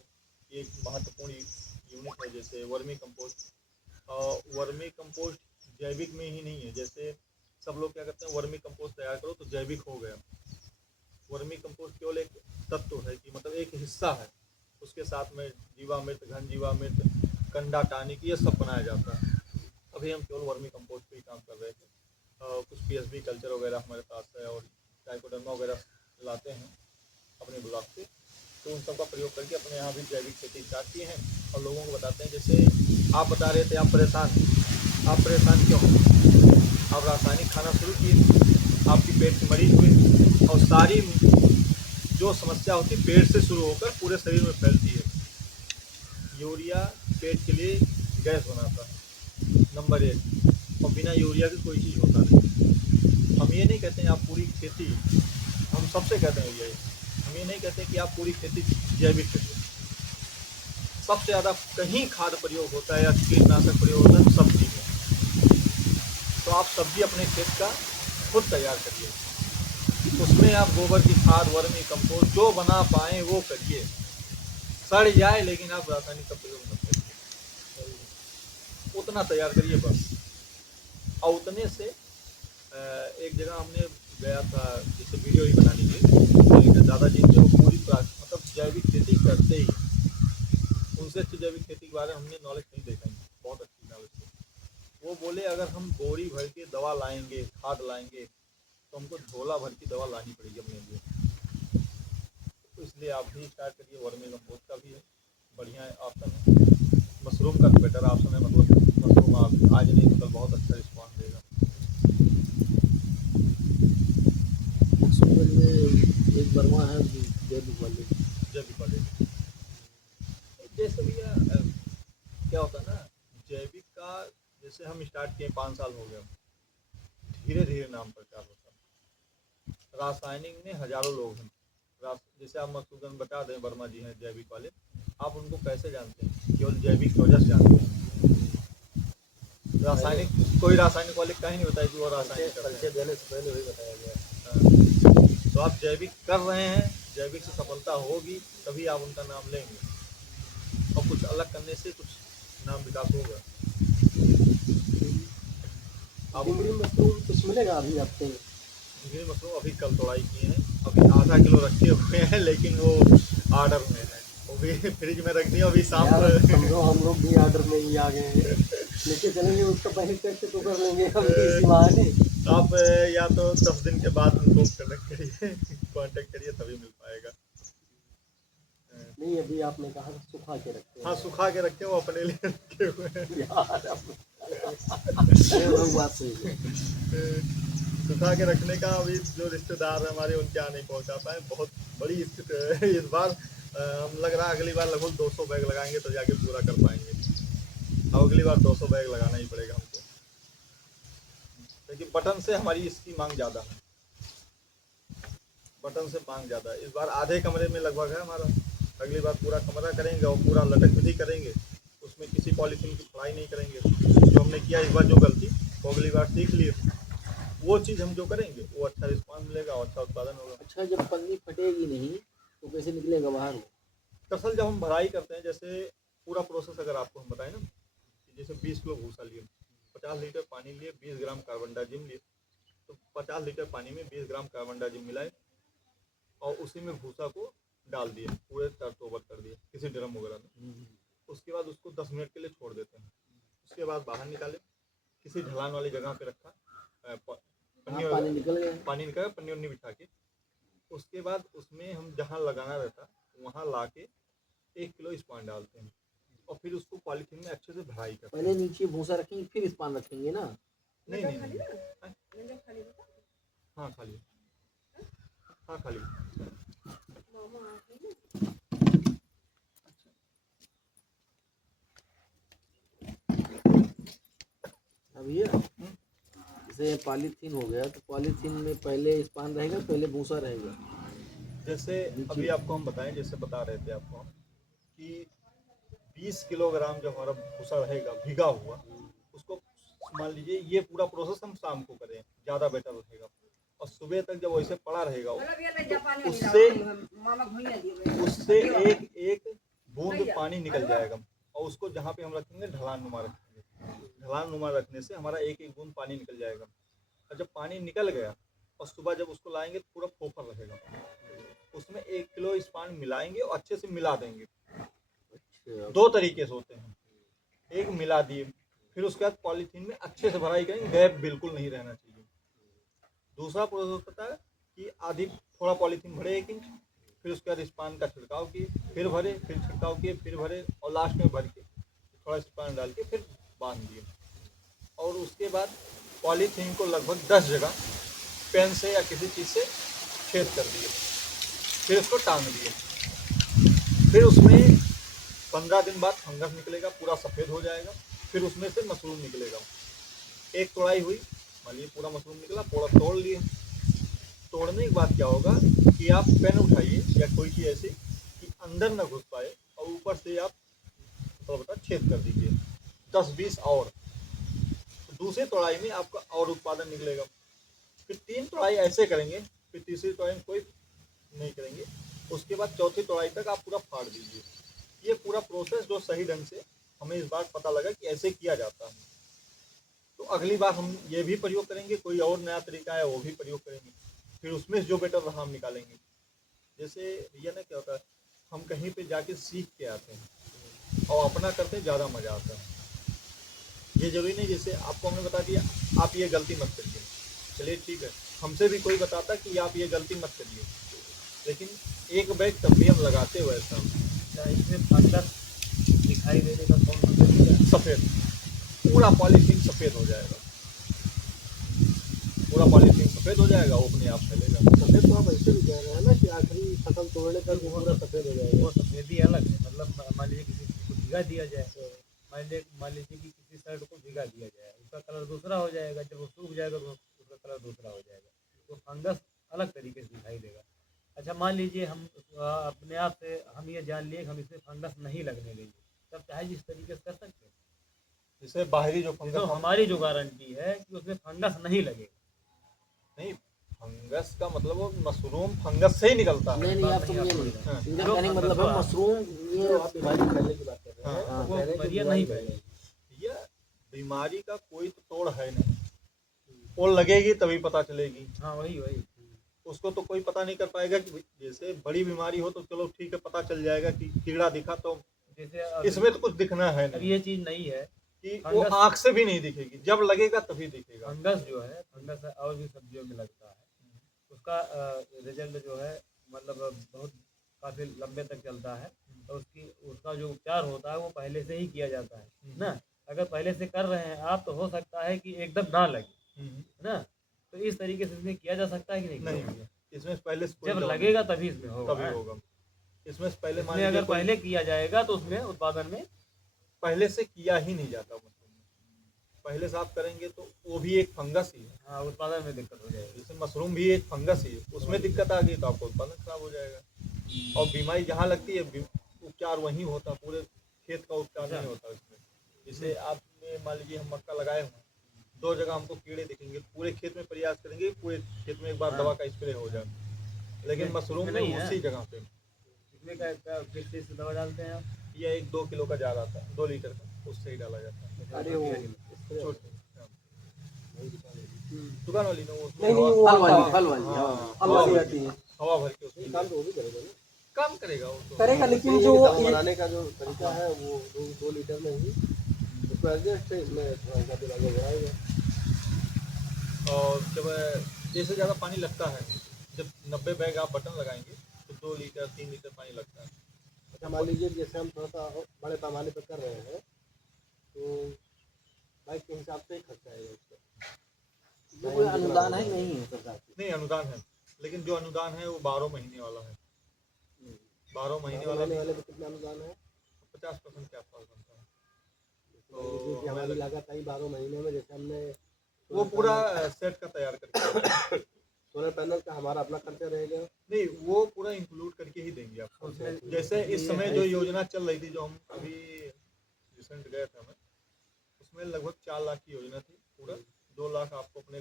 एक महत्वपूर्ण यूनिट है, जैसे वर्मी कंपोस्ट। और वर्मी कंपोस्ट जैविक में ही नहीं है, जैसे सब लोग क्या करते हैं, वर्मी कंपोस्ट तैयार करो तो जैविक हो गया। वर्मी कंपोस्ट केवल एक तत्व है कि मतलब एक हिस्सा है, उसके साथ में जीवामृत, घन जीवामृत, कंडा टानिक, ये सब बनाया जाता है। अभी हम केवल वर्मी कंपोस्ट पे ही काम कर रहे थे। कुछ पीएसबी कल्चर वगैरह हमारे पास है और ट्राइकोडर्मा वगैरह लाते हैं अपने ब्लॉक से, तो उन सब का प्रयोग करके अपने यहाँ भी जैविक खेती स्टार्ट किए हैं और लोगों को बताते हैं। जैसे आप बता रहे थे आप परेशान क्यों हो? आप रासायनिक खाना शुरू किए, आपकी पेट की मरीज हुई और सारी जो समस्या होती है पेट से शुरू होकर पूरे शरीर में फैलती है। यूरिया पेट के लिए गैस बनाता है नंबर 1, और बिना यूरिया के कोई चीज़ होता नहीं। हम ये नहीं कहते हैं आप पूरी खेती, हम सबसे कहते हैं ये, हम ये नहीं कहते कि आप पूरी खेती जैविक करिए। सबसे ज़्यादा कहीं खाद प्रयोग होता है या कीटनाशक प्रयोग होता है सब्जी में, तो आप सब्जी अपने खेत का खुद तैयार करिए, उसमें आप गोबर की खाद, वर्मी कंपोस्ट जो बना पाएँ वो करिए। सड़ जाए लेकिन आप रासायनिक का प्रयोग मत करिए, उतना तैयार करिए बस। और उतने से एक जगह हमने गया था जैसे वीडियो ही बनाने के लिए, दादाजी थे वो पूरी मतलब जैविक खेती करते ही, उनसे अच्छी जैविक खेती के बारे में हमने नॉलेज नहीं देखा, बहुत अच्छी नॉलेज थी। वो बोले अगर हम बोरी भर के दवा लाएंगे, खाद लाएंगे, तो हमको झोला भर की दवा लानी पड़ेगी अपने लिए। तो इसलिए आप भी स्टार्ट करिए, वर्मी कंपोस्ट का भी है, बढ़िया ऑप्शन है। मशरूम का बेटर ऑप्शन है, मतलब मशरूम आप आज नहीं तो कल बहुत अच्छा रिस्पॉन्स देगा। मशरूम में एक बर्मा है जैविक वाले, जैविक वाले जैसे भैया क्या होता है ना, जैविक का जैसे हम स्टार्ट किए 5 साल हो गए, धीरे धीरे नाम प्रचार होता है। रासायनिक में हजारों लोग हैं, जैसे आप मकसूदन बता दें वर्मा जी हैं जैविक वाले, आप उनको कैसे जानते हैं? केवल जैविक की वजह से जानते हैं। रासायनिक कोई रासायनिक वाले का ही नहीं बताया कि वो रासायनिक परिचय देने से पहले वही बताया गया। तो आप जैविक कर रहे हैं, जैविक से सफलता होगी तभी आप उनका नाम लेंगे, और कुछ अलग करने से कुछ नाम विकास होगा। अब डिंगरी मशरूम कुछ मिलेगा अभी आपको? डिंगरी मशरूम अभी कल तोड़ाई किए हैं, अभी आधा किलो रखे हुए हैं, लेकिन वो ऑर्डर में है, वो भी फ्रिज में रख दिया। अभी शाम को समझो हम लोग भी ऑर्डर में ही आ गए हैं, लेके चलेंगे उसका पहले टेस्ट तो कर लेंगे हम इसी बहाने। आप या तो 10 दिन के बाद उनको कनेक्ट करिए, कांटेक्ट करिए, तभी मिल पाएगा। नहीं अभी आपने कहा सुखा के रखते हैं। हाँ सुखा के रखे, वो अपने लिए रखे हुए हैं। यार ये लोग बात सही है। सुखा के रखने का अभी जो रिश्तेदार हैं हमारे उनके यहाँ नहीं पहुँचा पाए, बहुत बड़ी स्थिति है इस बार। हम लग रहा है अगली बार लगभग 200 बैग लगाएंगे तो जाके पूरा कर पाएंगे। अब अगली बार 200 बैग लगाना ही पड़ेगा हमको, क्योंकि बटन से हमारी इसकी मांग ज़्यादा है, बटन से मांग ज़्यादा है। इस बार आधे कमरे में लगभग है हमारा, अगली बार पूरा कमरा करेंगे और पूरा लटक विधि करेंगे, उसमें किसी पॉलीथीन की फ्राई नहीं करेंगे। जो हमने किया इस बार जो गलती, वो अगली बार सीख लिए, वो चीज़ हम जो करेंगे वो अच्छा रिस्पॉन्स मिलेगा और अच्छा उत्पादन होगा। अच्छा जब पन्नी फटेगी नहीं तो कैसे निकलेगा बाहर? दरअसल जब हम भराई करते हैं, जैसे पूरा प्रोसेस अगर आपको हम बताएं ना, जैसे 20 किलो भूसा लिए, 50 लीटर पानी लिए, 20 ग्राम कार्बन डाइजिम लिए, तो 50 लीटर पानी में 20 ग्राम कार्बन डाइजिम मिलाए और उसी में भूसा को डाल दिए, पूरे टर्ट ओवर कर दिए किसी ड्रम वगैरह में। उसके बाद उसको 10 मिनट के लिए छोड़ देते हैं, उसके बाद बाहर निकाले, किसी ढलान वाली जगह पे रखा, पानी निकल गया। पानी निकाला पन्नी उन्नी बिठा के, उसके बाद उसमें हम जहाँ लगाना रहता वहाँ ला के 1 किलो स्पान डालते हैं और फिर उसको पॉलीथीन में अच्छे से भराई करते हैं। पहले नीचे भूसा रखेंगे फिर स्पान रखेंगे ना? नहीं नहीं नहीं, हाँ खाली, हाँ खाली। अब ये जैसे पॉलीथीन हो गया तो पॉलीथीन में पहले स्पान रहेगा पहले भूसा रहेगा? जैसे अभी आपको हम बताएं, जैसे बता रहे थे आपको हम कि 20 किलोग्राम जो हमारा भूसा रहेगा भीगा हुआ, उसको मान लीजिए ये पूरा प्रोसेस हम शाम को करें ज़्यादा बेटर रहेगा, और सुबह तक जब वैसे पड़ा रहेगा तो उससे एक एक बूंद पानी निकल जाएगा, और उसको जहाँ पे हम रखेंगे ढलान नुमा रखेंगे, ढलान नुमा रखने से हमारा एक एक बूंद पानी निकल जाएगा। और जब पानी निकल गया और सुबह जब उसको लाएंगे तो पूरा फोफर रहेगा, उसमें 1 किलो स्पान मिलाएंगे और अच्छे से मिला देंगे, अच्छा, दो तरीके से होते हैं, एक मिला दिए, फिर उसके बाद पॉलीथीन में अच्छे से भराई करेंगे, गैप बिल्कुल नहीं रहना चाहिए। दूसरा प्रोसेस होता है कि आधी थोड़ा पॉलीथीन भरे 1 इंच, फिर उसके बाद स्पान का छिड़काव किए, फिर भरे, फिर छिड़काव किए, फिर भरे, और लास्ट में भर के थोड़ा स्पान डाल के फिर बांध दिए। और उसके बाद पॉलीथीन को लगभग 10 जगह पेन से या किसी चीज़ से छेद कर दिए, फिर उसको टांग दिए। फिर उसमें 15 दिन बाद फंगस निकलेगा, पूरा सफ़ेद हो जाएगा, फिर उसमें से मशरूम निकलेगा। एक तोड़ाई हुई, मान लीजिए पूरा मशरूम निकला, पूरा तोड़ लिए। तोड़ने के बाद क्या होगा कि आप पेन उठाइए या कोई चीज़ ऐसी कि अंदर न घुस पाए, और ऊपर से आप थोड़ा बहुत छेद कर दीजिए 10-20 और, तो दूसरी तोड़ाई में आपका और उत्पादन निकलेगा। फिर 3 तोड़ाई ऐसे करेंगे, फिर तीसरी तोड़ाई में कोई नहीं करेंगे, उसके बाद चौथी तोड़ाई तक आप पूरा फाड़ दीजिए। ये पूरा प्रोसेस जो सही ढंग से हमें इस बार पता लगा कि ऐसे किया जाता है, तो अगली बार हम ये भी प्रयोग करेंगे, कोई और नया तरीका है वो भी प्रयोग करेंगे, फिर उसमें जो बेटर रहा हम निकालेंगे। जैसे भैया ना क्या होता है, हम कहीं पे जाके सीख के आते हैं और अपना करते हैं, ज़्यादा मज़ा आता है। ये जरूरी नहीं जैसे आपको हमने बता दिया आप ये गलती मत करिए, चलिए ठीक है, हमसे भी कोई बताता कि आप ये गलती मत करिए, लेकिन एक बैग तब भी हम लगाते हुए ऐसा इसमें फंगस दिखाई देने का कौन सा तरीका है? सफ़ेद, पूरा पॉलीथीन सफ़ेद हो जाएगा, पूरा पॉलीथीन सफ़ेद हो जाएगा, वो अपने आप फैलेगा। सफेद तो आप ऐसे भी कह रहे हैं ना कि आखिरी फसल तोड़ने तक वो पूरा सफेद हो जाएगा। वो सफेदी अलग है, मतलब मान लीजिए किसी चीज़ को भिगा दिया जाए, मान लीजिए कि किसी शर्ट को भिगा दिया जाए, उसका कलर दूसरा हो जाएगा, जब वो सूख जाएगा तो उसका कलर दूसरा हो जाएगा, तो फंगस अलग तरीके से दिखाई देगा। अच्छा मान लीजिए हम अपने आप से हम ये जान लिए कि हम इसमें फंगस नहीं लगने देंगे, तब चाहे जिस तरीके से कर सकते हैं, जैसे बाहरी जो तो फंगस हमारी जो गारंटी है कि उसमें फंगस नहीं लगेगा। नहीं, फंगस का मतलब वो मशरूम फंगस से ही निकलता है। नहीं नहीं, आप समझे नहीं, इनका कहने का मतलब है मशरूम ये जो आप बीमारी फैलने की बात कर रहे हैं, हाँ, वो वो कह रहे हैं कि बढ़िया बीमारी नहीं फैलेगी। फैलेगी। ये बीमारी का कोई तो तोड़ है नहीं, वो लगेगी तभी पता चलेगी, हाँ वही वही, उसको तो कोई पता नहीं कर पाएगा कि जैसे बड़ी बीमारी हो तो चलो ठीक है, पता चल जाएगा कि कीड़ा दिखा तो जैसे इसमें तो कुछ दिखना है अब नहीं, ये चीज़ नहीं है, कि वो फंगस आँख से भी नहीं दिखेगी, जब लगेगा तभी दिखेगा। फंगस जो है, फंगस और भी सब्जियों में लगता है, उसका रिजल्ट जो है मतलब बहुत काफ़ी लंबे तक चलता है, और उसका जो उपचार होता है वो पहले से ही किया जाता है ना। अगर पहले से कर रहे हैं आप तो हो सकता है कि एकदम ना लगे, है ना, तो इस तरीके से इसमें किया जा सकता है कि नहीं नहीं किया? भैया, इसमें पहले से कोई जब दवा नहीं, लगेगा तभी इसमें होगा, तभी हैं? होगा। इसमें से पहले मान इसमें लीजिए अगर कोई पहले किया जाएगा तो उसमें उत्पादन में पहले से किया ही नहीं जाता मशरूम में, पहले से आप करेंगे तो वो भी एक फंगस ही है, हाँ उत्पादन में दिक्कत हो जाएगी। जैसे मशरूम भी एक फंगस ही है, उसमें दिक्कत आ गई तो आपका उत्पादन खराब हो जाएगा। और बीमारी जहाँ लगती है उपचार वहीं होता, पूरे खेत का उपचार नहीं होता इसमें। जैसे आपने मान लीजिए हम मक्का लगाए हुए हैं, 2 जगह हमको कीड़े दिखेंगे, पूरे खेत में प्रयास करेंगे पूरे खेत में एक बार दवा का स्प्रे हो जाए, लेकिन मशरूम में नहीं है। उसी जगह पे इसमें किस चीज़ से दवा डालते हैं आप? या 1-2 किलो का जार आता है 2 लीटर का, उससे ही डाला जाता है। अरे वो छोटे हाँ। दुकान वाली ना वो नहीं नहीं, वो फल वाली हाँ, फल वाली हाँ, हाँ फल वाली आती है, हवा भर के उसमें काम तो वो भी करेगा ना, काम करेगा वो तो। करेगा, लेकिन जो बनाने का जो तरीका है वो 2 लीटर में ही उसको एडजस्ट है, इसमें थोड़ा सा दिला के बढ़ाएगा। और जब जैसे ज़्यादा पानी लगता है, जब 90 बैग आप बटन लगाएंगे तो 2 लीटर 3 लीटर पानी लगता है। अच्छा मान लीजिए जैसे हम थोड़ा सा बड़े पैमाने पर कर रहे हैं तो बाइक के हिसाब से ही खर्चा आएगा उसका। ये कोई अनुदान है नहीं है सरकार की? नहीं अनुदान है, लेकिन जो अनुदान है वो 12 महीने वाला है, 12 महीने वाला महीने वाले में कितना अनुदान है? 50% के आसपास बनता है। तो कि हमारी लागत आई 12 महीने में, जैसे हमने वो पूरा सेट का तैयार करके सोलर पैनल का हमारा अपना खर्चा रहेगा। नहीं, वो पूरा इंक्लूड करके ही देंगे आपको। जैसे इस समय जो योजना चल रही थी, जो हम अभी रिसेंट गए थे हमें, उसमें लगभग 4 लाख की योजना थी, पूरा 2 लाख आपको अपने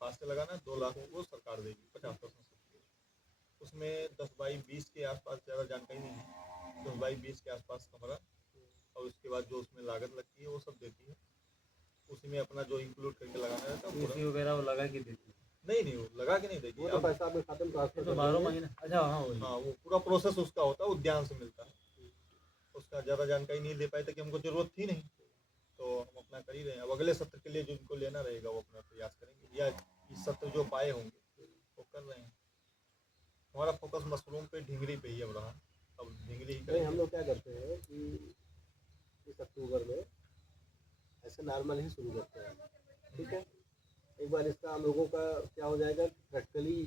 पास से लगाना, 2 लाख वो सरकार देगी 50%। उसमें 10 बाई 20 के आसपास, ज़्यादा जानकारी नहीं है, 10 बाई 20 के आसपास कमरा, और उसके बाद जो उसमें लागत लगती है वो सब देती है, उसी में अपना जो इंक्लूड करके लगाना रहता है कृषि वगैरह वो लगा के देती है, नहीं वो लगा के नहीं देगी, वो तो पैसा आपके खाते में ट्रांसफर तो कर 12 देंगे। महीने। अच्छा हाँ वही, हाँ वो पूरा प्रोसेस उसका होता है, उद्यान से मिलता है, उसका ज़्यादा जानकारी नहीं दे पाए थे कि हमको ज़रूरत थी नहीं, तो हम अपना कर ही रहे हैं। अब अगले सत्र के लिए जो इनको लेना रहेगा वो अपना प्रयास करेंगे, या इस सत्र जो पाए होंगे वो कर रहे हैं। हमारा फोकस मशरूम पे, ढिंगरी पे ही अब रहा, अब ढिंगरी ही नहीं, करेंगे। हम लोग क्या करते हैं कि इस अक्टूबर में ऐसे नॉर्मल ही शुरू करते हैं, ठीक है। एक बार इसका हम लोगों का क्या हो जाएगा, प्रैक्टिकली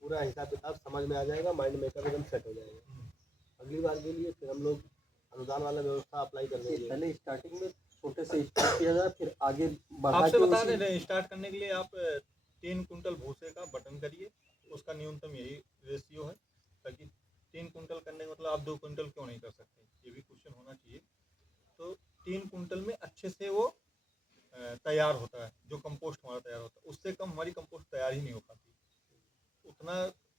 पूरा हिसाब किताब समझ में आ जाएगा, माइंड मेकअप एकदम सेट हो जाएगा। अगली बार के लिए फिर हम लोग अनुदान वाला व्यवस्था अप्लाई कर देंगे। पहले स्टार्टिंग में छोटे से स्टार्ट किया जाए, फिर आगे बढ़ा आपसे के बता उसी- रहे हैं, स्टार्ट करने के लिए आप 3 कुंटल भूसे का बटन करिए, उसका न्यूनतम यही रेशियो है, ताकि 3 कुंटल करने का मतलब आप 2 कुंटल क्यों नहीं कर सकते, ये भी क्वेश्चन होना चाहिए। तो 3 कुंटल में अच्छे से वो तैयार होता है, जो कंपोस्ट हमारा तैयार होता है, उससे कम हमारी कंपोस्ट तैयार ही नहीं हो पाती। उतना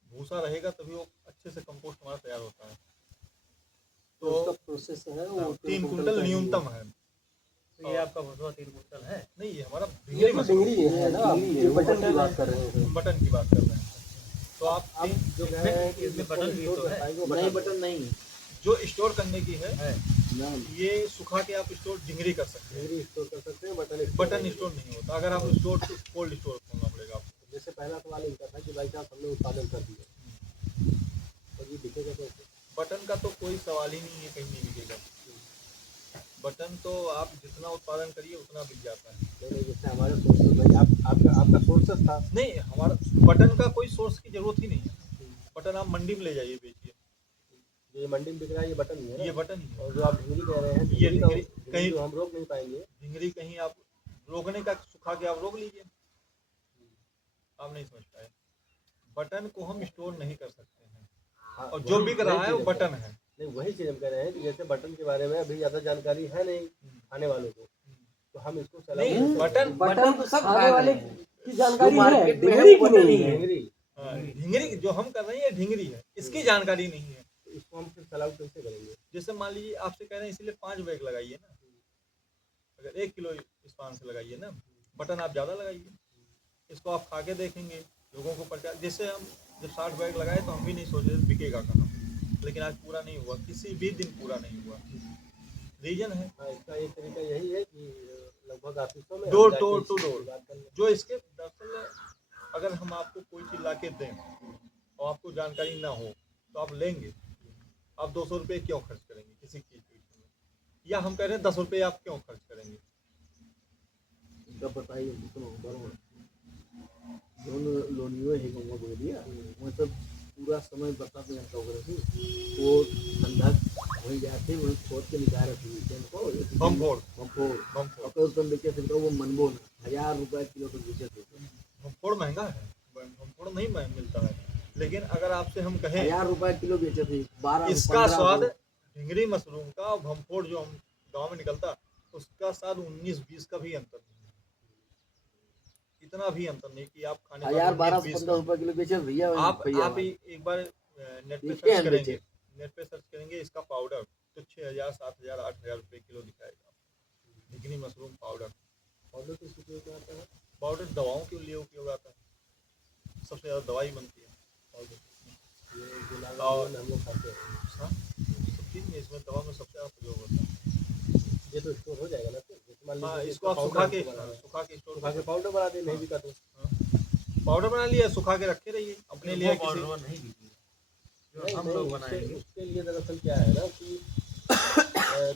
भूसा रहेगा तभी वो अच्छे से कंपोस्ट हमारा तैयार होता है। तो उसका तो प्रोसेस है वो 3 कुंटल का ही न्यूनतम है। तो ये आपका भुसवा 3 कुंटल है? नहीं, ये हमारा ये ढिंगरी तो मशरूम, डिग्री है ना, आप ये बटन की बात कर रहे हैं। बटन की बात कर रहे हैं। तो आप जो कह रहे हैं कि इसमें बटन भी तो है। नहीं बटन नहीं जो स्टोर करने की है, ना, ये सुखा के आप स्टोर ढिंगरी कर सकते हैं, डिग्री स्टोर कर सकते हैं, बटन स्टोर नहीं होता। अगर आप स्टोर कोल्ड स्टोर खोलना पड़ेगा आपको। जैसे पहला सवाल इनका था कि भाई साहब हमने उत्पादन कर दिया और ये बिकेगा कैसे? बटन का तो कोई सवाल ही नहीं है, कहीं नहीं बिकेगा। बटन तो आप जितना उत्पादन करिए उतना बिक जाता है। नहीं, जैसे हमारे सोर्सेस भाई आपका सोर्सेस था। नहीं, हमारा बटन का कोई सोर्स की जरूरत ही नहीं है। बटन आप मंडी में ले जाइए, बेचिए, ये मंडी में बिक रहा है, ये बटन ही है ना? ये बटन ही है। और जो आप ढिंगरी कह रहे हैं, ये ढिंगरी ढिंगरी कहीं तो हम रोक नहीं पाएंगे। ढिंगरी कहीं आप रोकने का, सुखा के आप रोक लीजिए, आप नहीं समझ पाए। बटन को हम स्टोर नहीं कर सकते हैं, हाँ, और जो बिक रहा है वो वही बटन है। नहीं, वही चीज़ हम कह रहे हैं कि जैसे बटन के बारे में अभी ज़्यादा जानकारी है नहीं आने वालों को, तो हम इसको नहीं, बटन तो सब आने वाले की की जानकारी जानकारी है, है, ढिंगरी ढिंगरी की की नहीं नहीं है। है। ढिंगरी, ढिंगरी जो हम कर रहे हैं ये ढिंगरी है, इसकी जानकारी नहीं है। तो इसको हम फिर सलाह कैसे करेंगे? जैसे मान लीजिए आपसे कह रहे हैं इसलिए 5 बैग लगाइए ना, अगर 1 किलो स्पान से लगाइए ना, बटन आप ज़्यादा लगाइए, इसको आप खा के देखेंगे, लोगों को प्रचार। जैसे हम जब 60 बैग लगाए तो हम भी नहीं सोचे बिकेगा कहाँ, लेकिन आज पूरा नहीं हुआ, किसी भी दिन पूरा नहीं हुआ। रीजन है हाँ, इसका एक तरीका यही है कि लगभग ऑफिसों में डोर हम टू जाके डोर, इसकी बात कर लें। जो इसके दरअसल अगर हम आपको कोई चीज़ ला के दें और आपको जानकारी ना हो तो आप लेंगे, आप 200 रुपये क्यों खर्च करेंगे किसी चीज़ के में, या हम कह रहे हैं 10 रुपये आप क्यों खर्च करेंगे। इनका बताइए सुनो बरोबर जोन लोनियो है गंगा बोल दिया मतलब पूरा समय बता दें तो वो ठंडा वहीं जाते वहीं खोद के निकाल रखी को बम फोड़ और उसमें बेचे थे तो वो मनबो ना 1000 रुपए किलो तो बेचे थे। भमफोड़ महंगा है, भमफोड़ नहीं मिलता है, लेकिन अगर आपसे हम कहें 1000 रुपए किलो बेचे थे 12 इसका 15 स्वाद ढिंगरी मशरूम का और भमफोड़ जो हम गांव में निकलता उसका स्वाद 19-20 का भी अंतर नहीं है, इतना भी अंतर नहीं कि आप खाने 1000 12 19-20 15 रुपए किलो बेचे भैया आप भैया एक बार नेट पे देखते हैं सर्च करेंगे, बेचे। नेट पे सर्च करेंगे इसका पाउडर तो 6000 7000 8000 रुपये किलो दिखाएगा, ढिंगरी मशरूम पाउडर। पाउडर किस उपयोग में आता है? पाउडर दवाओं के लिए उपयोग आता है, सबसे ज़्यादा दवाई बनती है पाउडर। ये जो लाल और- वाला हम लोग खाते हैं, हाँ, सब चीज़ में इसमें दवा में सबसे ज़्यादा प्रयोग होता है। ये तो स्टोर हो जाएगा ना फिर? जैसे मान हाँ, लीजिए इसको आप पाउडर सुखा के बना दें। स्टोर सुखा के पाउडर बना दें, नहीं बिका तो पाउडर बना लिया, सुखा के रखे रहिए अपने लिए। वो किसी पाउडर नहीं बिकी जो नहीं, हम नहीं, लोग उसके बनाएंगे। उसके लिए दरअसल क्या है ना कि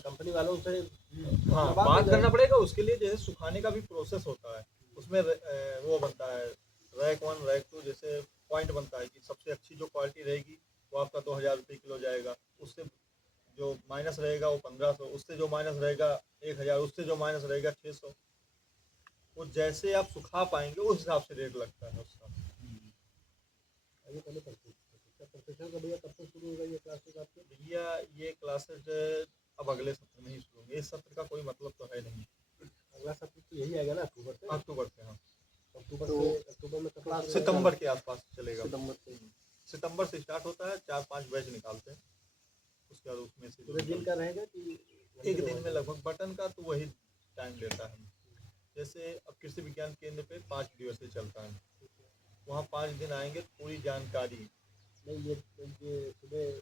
कंपनी वालों से हाँ, बात बात हो जाए। करना पड़ेगा उसके लिए। जैसे सुखाने का भी प्रोसेस होता है, उसमें वो बनता है रैक 1 रैक 2, जैसे पॉइंट बनता है कि सबसे अच्छी जो क्वालिटी रहेगी वो आपका 2000 रुपये किलो जाएगा, उससे जो माइनस रहेगा वो 1500, उससे जो माइनस रहेगा 1000, उससे जो माइनस रहेगा 600। वो जैसे आप सुखा पाएंगे उस हिसाब से रेट लगता है उसका। आइए पहले प्रोफेसर का भैया कब से शुरू होगा ये क्लासेस आपके? भैया ये क्लासेज अब अगले सत्र में ही शुरू होंगे, इस सत्र का कोई मतलब तो है नहीं। अगला सत्र तो यही आएगा ना, अक्टूबर से? अक्टूबर से, हाँ, अक्टूबर में क्लास सितंबर के आसपास चलेगा। सितंबर से सितंबर से स्टार्ट होता है, 4-5 बैच निकालते हैं, उसके बाद उसमें से पूरे दिन का रहेगा कि एक दिन में लगभग बटन का तो वही टाइम लेता है। जैसे अब कृषि विज्ञान केंद्र पे 5 दिवसीय चलता है, वहाँ 5 दिन आएंगे, पूरी जानकारी। नहीं, ये सुबह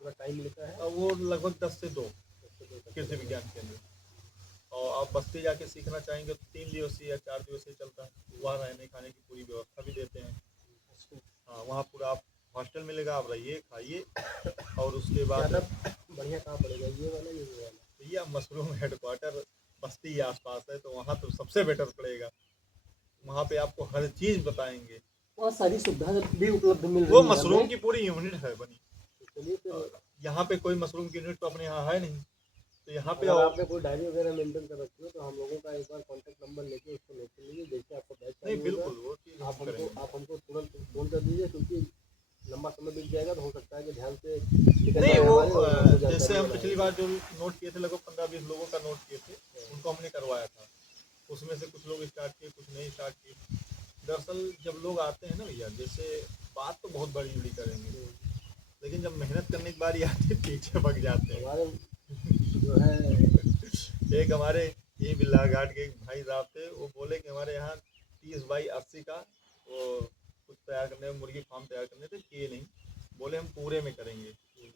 पूरा टाइम मिलता है? अब वो लगभग 10 से 2, कृषि विज्ञान केंद्र। और आप बस्ती जाके सीखना चाहेंगे तो 3 दिवसीय या 4 दिवसीय चलता है। वहाँ रहने खाने की पूरी व्यवस्था भी देते हैं। हाँ, वहाँ पूरा आप हॉस्टल मिलेगा, आप रहिए खाइए और उसके बाद ज़्यादा बढ़िया कहाँ पड़ेगा, ये वाला ये वाला? तो ये मशरूम हेडक्वार्टर बस्ती के आसपास है, तो वहाँ तो सबसे बेटर पड़ेगा। वहाँ पे आपको हर चीज़ बताएंगे। वहाँ सारी सुविधा भी उपलब्ध मिल रही वो है मशरूम हमें। की पूरी यूनिट है बनी। चलिए फिर, और यहाँ पे कोई मशरूम की यूनिट तो अपने यहाँ है नहीं, तो यहाँ पे अगर आपने कोई डायरी वगैरह मेंटेन कर रखी हो तो हम लोगों का एक बार कॉन्टैक्ट नंबर लेके उसको नोट कर लीजिए। जैसे आपका बैच नहीं चालू होगा, बिल्कुल वो चीज़ आप हम करेंगे। हमको तुरंत फ़ोन कर दीजिए, क्योंकि लंबा समय बीत जाएगा तो हो सकता है कि ध्यान से निकल नहीं जाए वो हमारे, और हमको जैसे जानकारी हम ना पिछली रहे। बार जो नोट किए थे, लगभग 15-20 लोगों का नोट किए थे, उनको हमने करवाया था। उसमें से कुछ लोग स्टार्ट किए, कुछ नहीं स्टार्ट किए। दरअसल जब लोग आते हैं ना भैया, जैसे बात तो बहुत बड़ी बड़ी करेंगे, लेकिन जब मेहनत करने की बारी आती है पीछे भग जाते हैं। हमारे जो है एक हमारे ये बिल्ला घाट के एक भाई साहब थे, वो बोले कि हमारे यहाँ 30 बाई 80 का वो कुछ तैयार करने, मुर्गी फार्म तैयार करने थे, किए नहीं। बोले हम पूरे में करेंगे,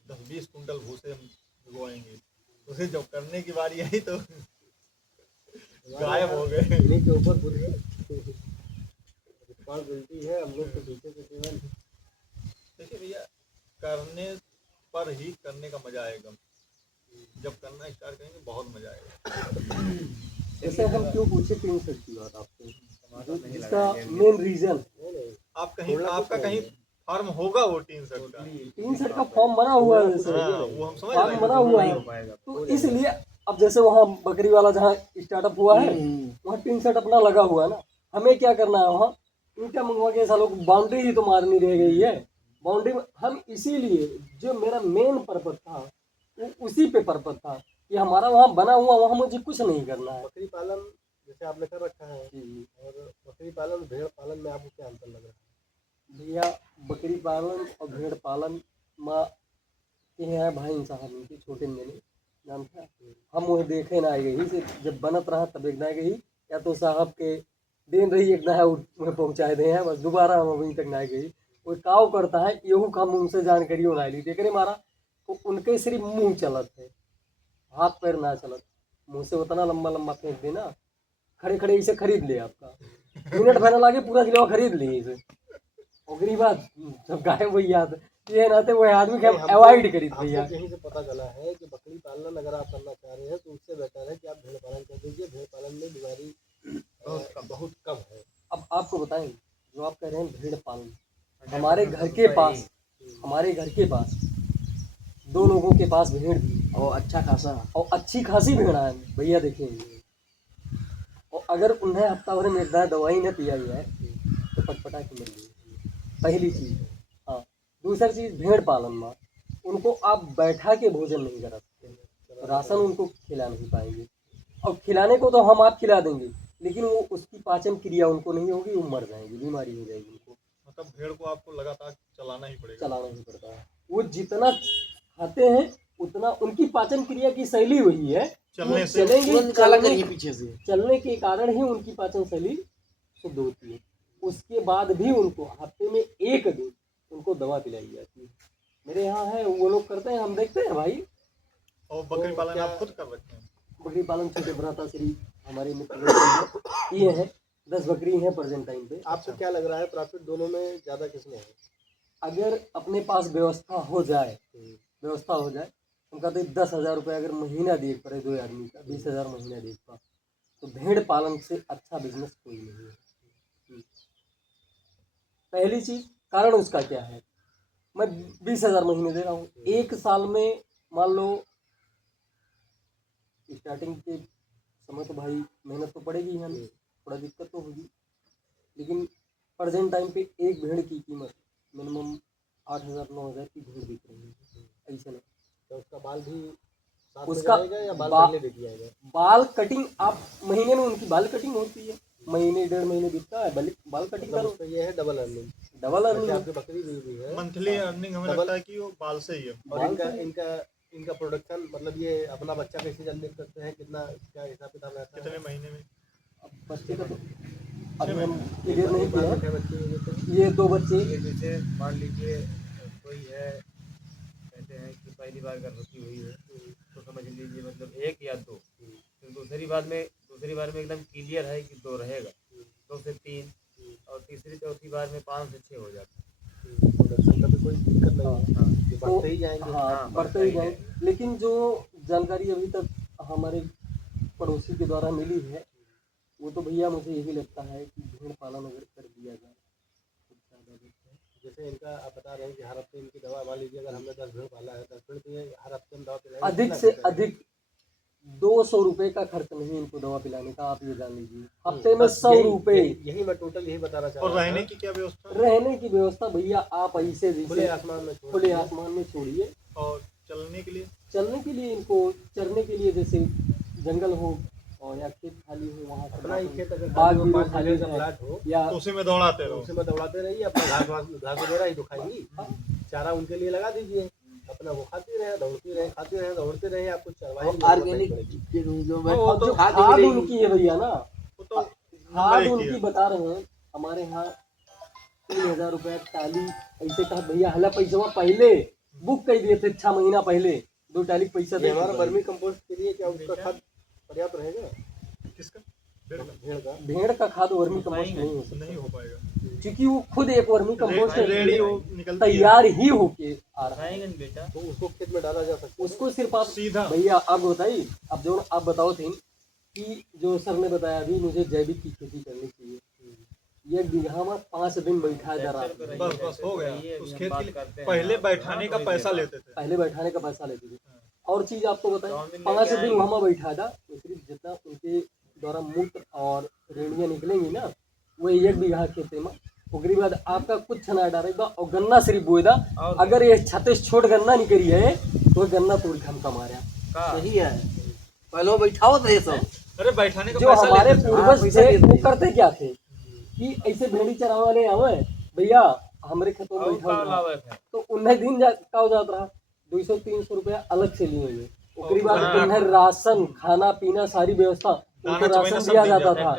10-20 कुंटल भूसे हम भिगवाएंगे। उसे जब करने की बारी आई तो गायब हो गए। इन्हीं के ऊपर पूरी रिस्पॉन्सिबिलिटी है, हम लोग तो पीछे से केवल देखिए भैया, करने पर ही करने का मजा आएगा। जब करना स्टार्ट करेंगे बहुत मजा आएगा। जैसे हम क्यों पूछे 3 सेट की बात आपसे, नहीं इसका लगाएंगे। मेन रीजन नहीं आप कहीं आपका कहीं फार्म होगा वो 3 सेट का। 3 सेट का फॉर्म बना हुआ है जैसे, हाँ, वो हम समझ फार्म रहे बना हैं। हुआ नहीं है। हो पाएगा। तो इसलिए अब जैसे वहाँ बकरी वाला जहाँ स्टार्टअप हुआ है, वहाँ 3 सेट अपना लगा हुआ है ना। हमें क्या करना है, वहाँ ईंटा मंगवा के सालों को बाउंड्री ही तो मारनी रह गई है। बाउंड्री में हम इसीलिए, जो मेरा मेन पर्पज था वो उसी पे पर्पज था कि हमारा वहाँ बना हुआ, वहाँ मुझे कुछ नहीं करना है। बकरी पालन जैसे आपने कर रखा है, जी और बकरी पालन भेड़ पालन में आपको क्या अंतर लग रहा है? भैया, बकरी पालन और भेड़ पालन माँ के हैं भाई साहब, उनके छोटे मेरे जानता है। हम वो देखे ना गई से जब बनत रहा तब एक ना गई, या तो साहब के दिन रही एक ना में पहुँचाए दे हैं, बस दोबारा हम अभी तक ना गई। कोई काव करता है यहू काम उनसे जानकारी हो ली देख रहे मारा, तो उनके सिर्फ मुंह चलत है, हाथ पैर ना चलत। मुंह से उतना लंबा लंबा फेंक देना, खड़े खड़े इसे खरीद ले आपका, मिनट भर लागे पूरा किलो खरीद लिए इसे। और गरीब बात जब गायब हुई याद ये नाते वो आदमी के हमको- अवॉइड करी हमको भैया। कहीं से पता चला है कि बकरी पालन अगर आप करना चाह रहे हैं तो उससे बेटर है कि आप भेड़ पालन कर दीजिए। भेड़ पालन में बीमारी बहुत कम है। अब आपको बताएं, जो आप कह रहे हैं भेड़ पालन, हमारे घर के पास, हमारे घर के पास 2 लोगों के पास भेड़ थी, और अच्छा खासा और अच्छी खासी भेड़ है भैया देखेंगे। और अगर उन्हें हफ्ता भर में एक दाना दवाई न पिया गया है तो पटपटा के मर गई, पहली चीज़। हाँ, दूसरी चीज़ भेड़ पालन में उनको आप बैठा के भोजन नहीं करा सकते, राशन उनको खिला नहीं पाएंगे। और खिलाने को तो हम आप खिला देंगे, लेकिन वो उसकी पाचन क्रिया उनको नहीं होगी, वो मर जाएंगे, बीमारी हो जाएगी उनको, मतलब भेड़ को आपको लगातार चलाना ही पड़ेगा। चलाना ही पड़ता है। वो जितना खाते हैं उतना उनकी पाचन क्रिया की शैली वही है, चलने वो से चलेंगे, निकाला करिए पीछे से। चलने के कारण ही उनकी पाचन शैली शुद्ध होती है। उसके बाद भी उनको हफ्ते में 1 दिन उनको दवा पिलाई जाती है। मेरे यहाँ है, वो लोग करते हैं, हम देखते हैं भाई। और बकरी पालन आप खुद कर रखे हैं? बकरी पालन छोटे भ्राता श्री हमारे मित्र ये है, 10 बकरी हैं प्रेजेंट टाइम पे। आपको क्या लग रहा है प्रॉफिट दोनों में ज़्यादा किसमें है? अगर अपने पास व्यवस्था हो जाए, व्यवस्था हो जाए, हम कहते हैं 10,000 रुपये अगर महीना देख पड़े 2 आदमी का, 20,000 महीना देख पा, तो भेड़ पालन से अच्छा बिजनेस कोई नहीं है। पहली चीज, कारण उसका क्या है, मैं 20,000 महीने दे रहा हूँ, 1 साल में मान लो स्टार्टिंग के समय तो भाई मेहनत तो पड़ेगी हमें, थोड़ा दिक्कत तो होगी, लेकिन प्रेजेंट टाइम पे एक भेड़ की कीमत मिनिमम 8,000-9,000 की भेड़ बिक रही है। ऐसे नहीं, तो उसका बाल भी साथ में उसका जाएगा या बाल बा- पहले दे दिया जाएगा? बाल कटिंग आप महीने में उनकी बाल कटिंग होती है, महीने 1.5 महीने बिकता है बाल कटिंग मतलब का, उसका ये है डबल अर्निंग। डबल जैसे अर्निंग। आपकी बकरी भी है, मंथली अर्निंग हमें डबल- लगता है कि वो बाल से ही है। और बाल इनका से- इनका इनका प्रोडक्शन मतलब ये अपना बच्चा कैसे जनरेट करते हैं, कितना क्या हिसाब किताब रहता है? कितने महीने में? बच्चे का तो अभी हम क्लियर नहीं किया है। क्या बच्चे ये देते हैं? ये 2 बच्चे, ये जैसे मान लीजिए कोई है, कहते हैं कि पहली बार गर्भवती हुई है, तो समझ लीजिए लीजिए मतलब 1 या 2, फिर दूसरी बार में एकदम क्लियर है कि 2 रहेगा, 2 से 3 और तीसरी चौथी बार में 5 से 6 हो जाता है। प्रोडक्शन का भी कोई दिक्कत नहीं है, हाँ। ये बढ़ते ही जाएंगे। हाँ बढ़ते ही जाएंगे। लेकिन जो जानकारी अभी तक हमारे पड़ोसी के द्वारा मिली है वो तो भैया मुझे यही लगता है कि भेड़ पालन अगर कर दिया जाए तो ज़्यादा बेहतर है। जैसे इनका आप बता रहे हैं कि हर हफ्ते इनकी दवा, मान लीजिए अगर हमने 10 भेड़ पाला है, 10 भेड़ तो ये हर हफ्ते हम दवा पिलाएंगे, अधिक कितना से खर्चा है? अधिक 200 रुपए का खर्च नहीं इनको दवा पिलाने का, आप ये जान लीजिए। हफ्ते में बस 100 यही- रुपए। यही मैं टोटल यही बताना चाह और रहा रहने था। की क्या व्यवस्था है? रहने की व्यवस्था भैया आप ऐसे खुले जैसे आसमान में छोड़ खुले दिए। आसमान में छोड़िए। और चलने के लिए? चलने के लिए इनको, चरने के लिए जैसे जंगल हो और या खेत खाली हो वहाँ पर अपना ही खेत अगर बाग खाली हो, भी 5 खाली बीघे का है प्लाट हो, या तो उसी में दौड़ाते तो रहो। उसी में दौड़ाते रहिए, अपना घास वगैरह ही तो खाएंगी, चारा उनके लिए लगा दीजिए, अपना वो खाती रहे, दौड़ती रहे, खाती रहे, दौड़ते रहे, आपको चरवाही की जरूरत नहीं ऑर्गेनिक पड़ेगी। जो और जो खाद खाद मिलेगी। उनकी है भैया ना, वो तो खाद नंबर 1 उनकी बता रहे हैं। हमारे यहाँ 3000 रुपया टाली ऐसे कहा भैया, हला पैसा पहले बुक कर दिए थे 6 महीना पहले, 2 टाली पैसा ये दे हमारा के वर्मी कंपोस्ट के लिए क्या उसका खाद पर्याप्त रहेगा? किसका? भेड़ का? भेड़ का भेड़ का खाद वर्मी कंपोस्ट नहीं हो सकता, नहीं हो पाएगा। क्योंकि वो खुद एक वर्मी कंपोस्ट रेडी हो निकलती है। तैयार ही होके आ रहा है। खाएंगे ना बेटा। तो उसको खेत में डाला जा सकता है। उसको सिर्फ आप सीधा। भैया आप बताइए, अब जो आप बताओ थे कि जो सर ने बताया अभी मुझे जैविक की खेती करनी चाहिए, 1 बीघा में 5 दिन बैठा जा रहा है। बस हो गया। उस खेत के लिए पहले बैठाने का पैसा लेते थे। पहले बैठाने का पैसा लेते थे। और चीज आपको बताएं, 5 दिन वहां बैठा था तो सिर्फ जितना उनके द्वारा मूत्र और रेणियां निकलेंगी ना, वो 1 बीघा खेते में, उसके बाद आपका कुछ ना डालेगा और गन्ना सिर्फ बोएदा। अगर ये 36 छोट गन्ना निकली है तो गन्ना तोड़ के हमका मारा। सही है, पहले बैठाओ थे सब। अरे बैठाने का जो पैसा हमारे लेते थे। पूर्वज पैसा थे देते वो थे। करते क्या थे कि ऐसे भेड़ी चरावाने आवे भैया हमारे खेतों में बैठा हुआ, तो उन्हें दिन का हो जाता रहा 200-300 रुपया अलग से लिए हुए। उसके बाद उन्हें राशन खाना पीना सारी व्यवस्था उनको दाना राशन सब दिया दिया जाता था।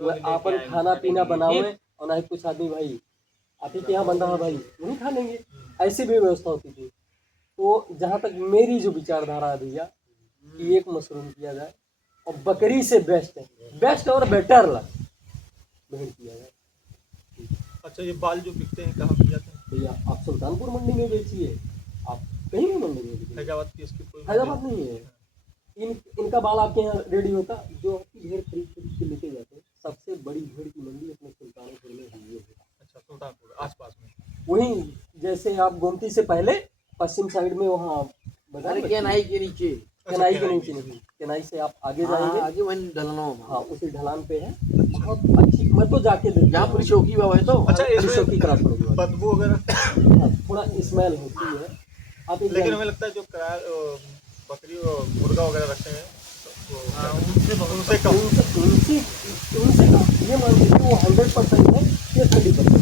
वह आपन खाना पीना बनावे और ना ही कुछ आदमी भाई आप ही के यहाँ बन रहा भाई वही खा लेंगे, ऐसी भी व्यवस्था होती थी। तो जहाँ तक मेरी जो विचारधारा है भैया कि एक मशरूम किया जाए और बकरी से बेस्ट और बेटर भेड़ किया जाए। अच्छा ये बाल जो बिकते हैं कहाँ मिल जाते हैं? भैया आप सुल्तानपुर मंडी में बेचिए, आप कहीं भी मंडी में बेचिए, हैदराबाद की इसकी कोई हैदराबाद नहीं है। इनका बाल आपके यहाँ रेडी होता, जो आपकी भेड़ खरीद के लेके जाते हैं। सबसे बड़ी भेड़ की मंडी अपने सुल्तानपुर में हुई है। अच्छा सुल्तानपुर आसपास में। वहीं जैसे आप गोमती से पहले पश्चिम साइड में वहाँ अरे केनाई के नीचे, केनाई के नीचे नहीं, केनाई से आप आगे जाएंगे, आगे वहीं ढलना हाँ उसी ढलान पे है। बहुत अच्छी, मैं तो जाके देखा जहाँ पुलिस चौकी बाबा है तो। अच्छा पुलिस चौकी इसमें क्रॉस करके बाद। बदबू वगैरह? हाँ, थोड़ा स्मेल होती है। आप एक लेकिन हमें लगता है जो किराया बकरी और मुर्गा वगैरह रखते हैं उनसे कम। उनसे कम ये मान लीजिए वो 100% है, ये 30%।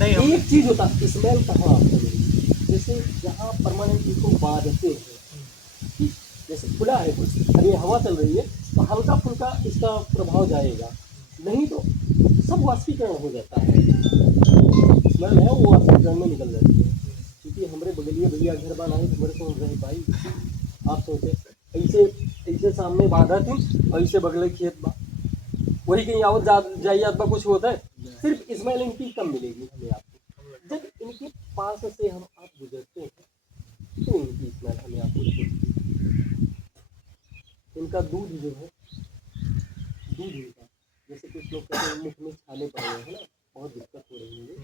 नहीं हम एक चीज होता स्मेल कहाँ आपको मिलेगी, जैसे जहाँ परमानेंट इसको बांधते हैं, ठीक? जैसे खुला है कुछ अभी हवा चल रही है तो हल्का फुल्का इसका प्रभाव जाएगा, नहीं तो सब वाष्पीकरण हो जाता है। स्मेल है वो वाष्पीकरण में निकल जाती है। क्योंकि हमारे बगलिए भैया घर बनाए तो मेरे को रहे भाई, आप सोचे ऐसे ऐसे सामने बांधा थी और ऐसे बगले खेत बा, वही कहीं आवत जाइए अथवा कुछ होता है, सिर्फ स्मेल इनकी कम मिलेगी हमें आपको। जब इनके पास से हम आप गुजरते हैं तो इनकी स्मेल हमें आपको छूटती। इनका दूध जो है, दूध इनका जैसे कुछ लोग कहते हैं मुख में छाले पड़ रहे हैं ना, बहुत दिक्कत हो रही है,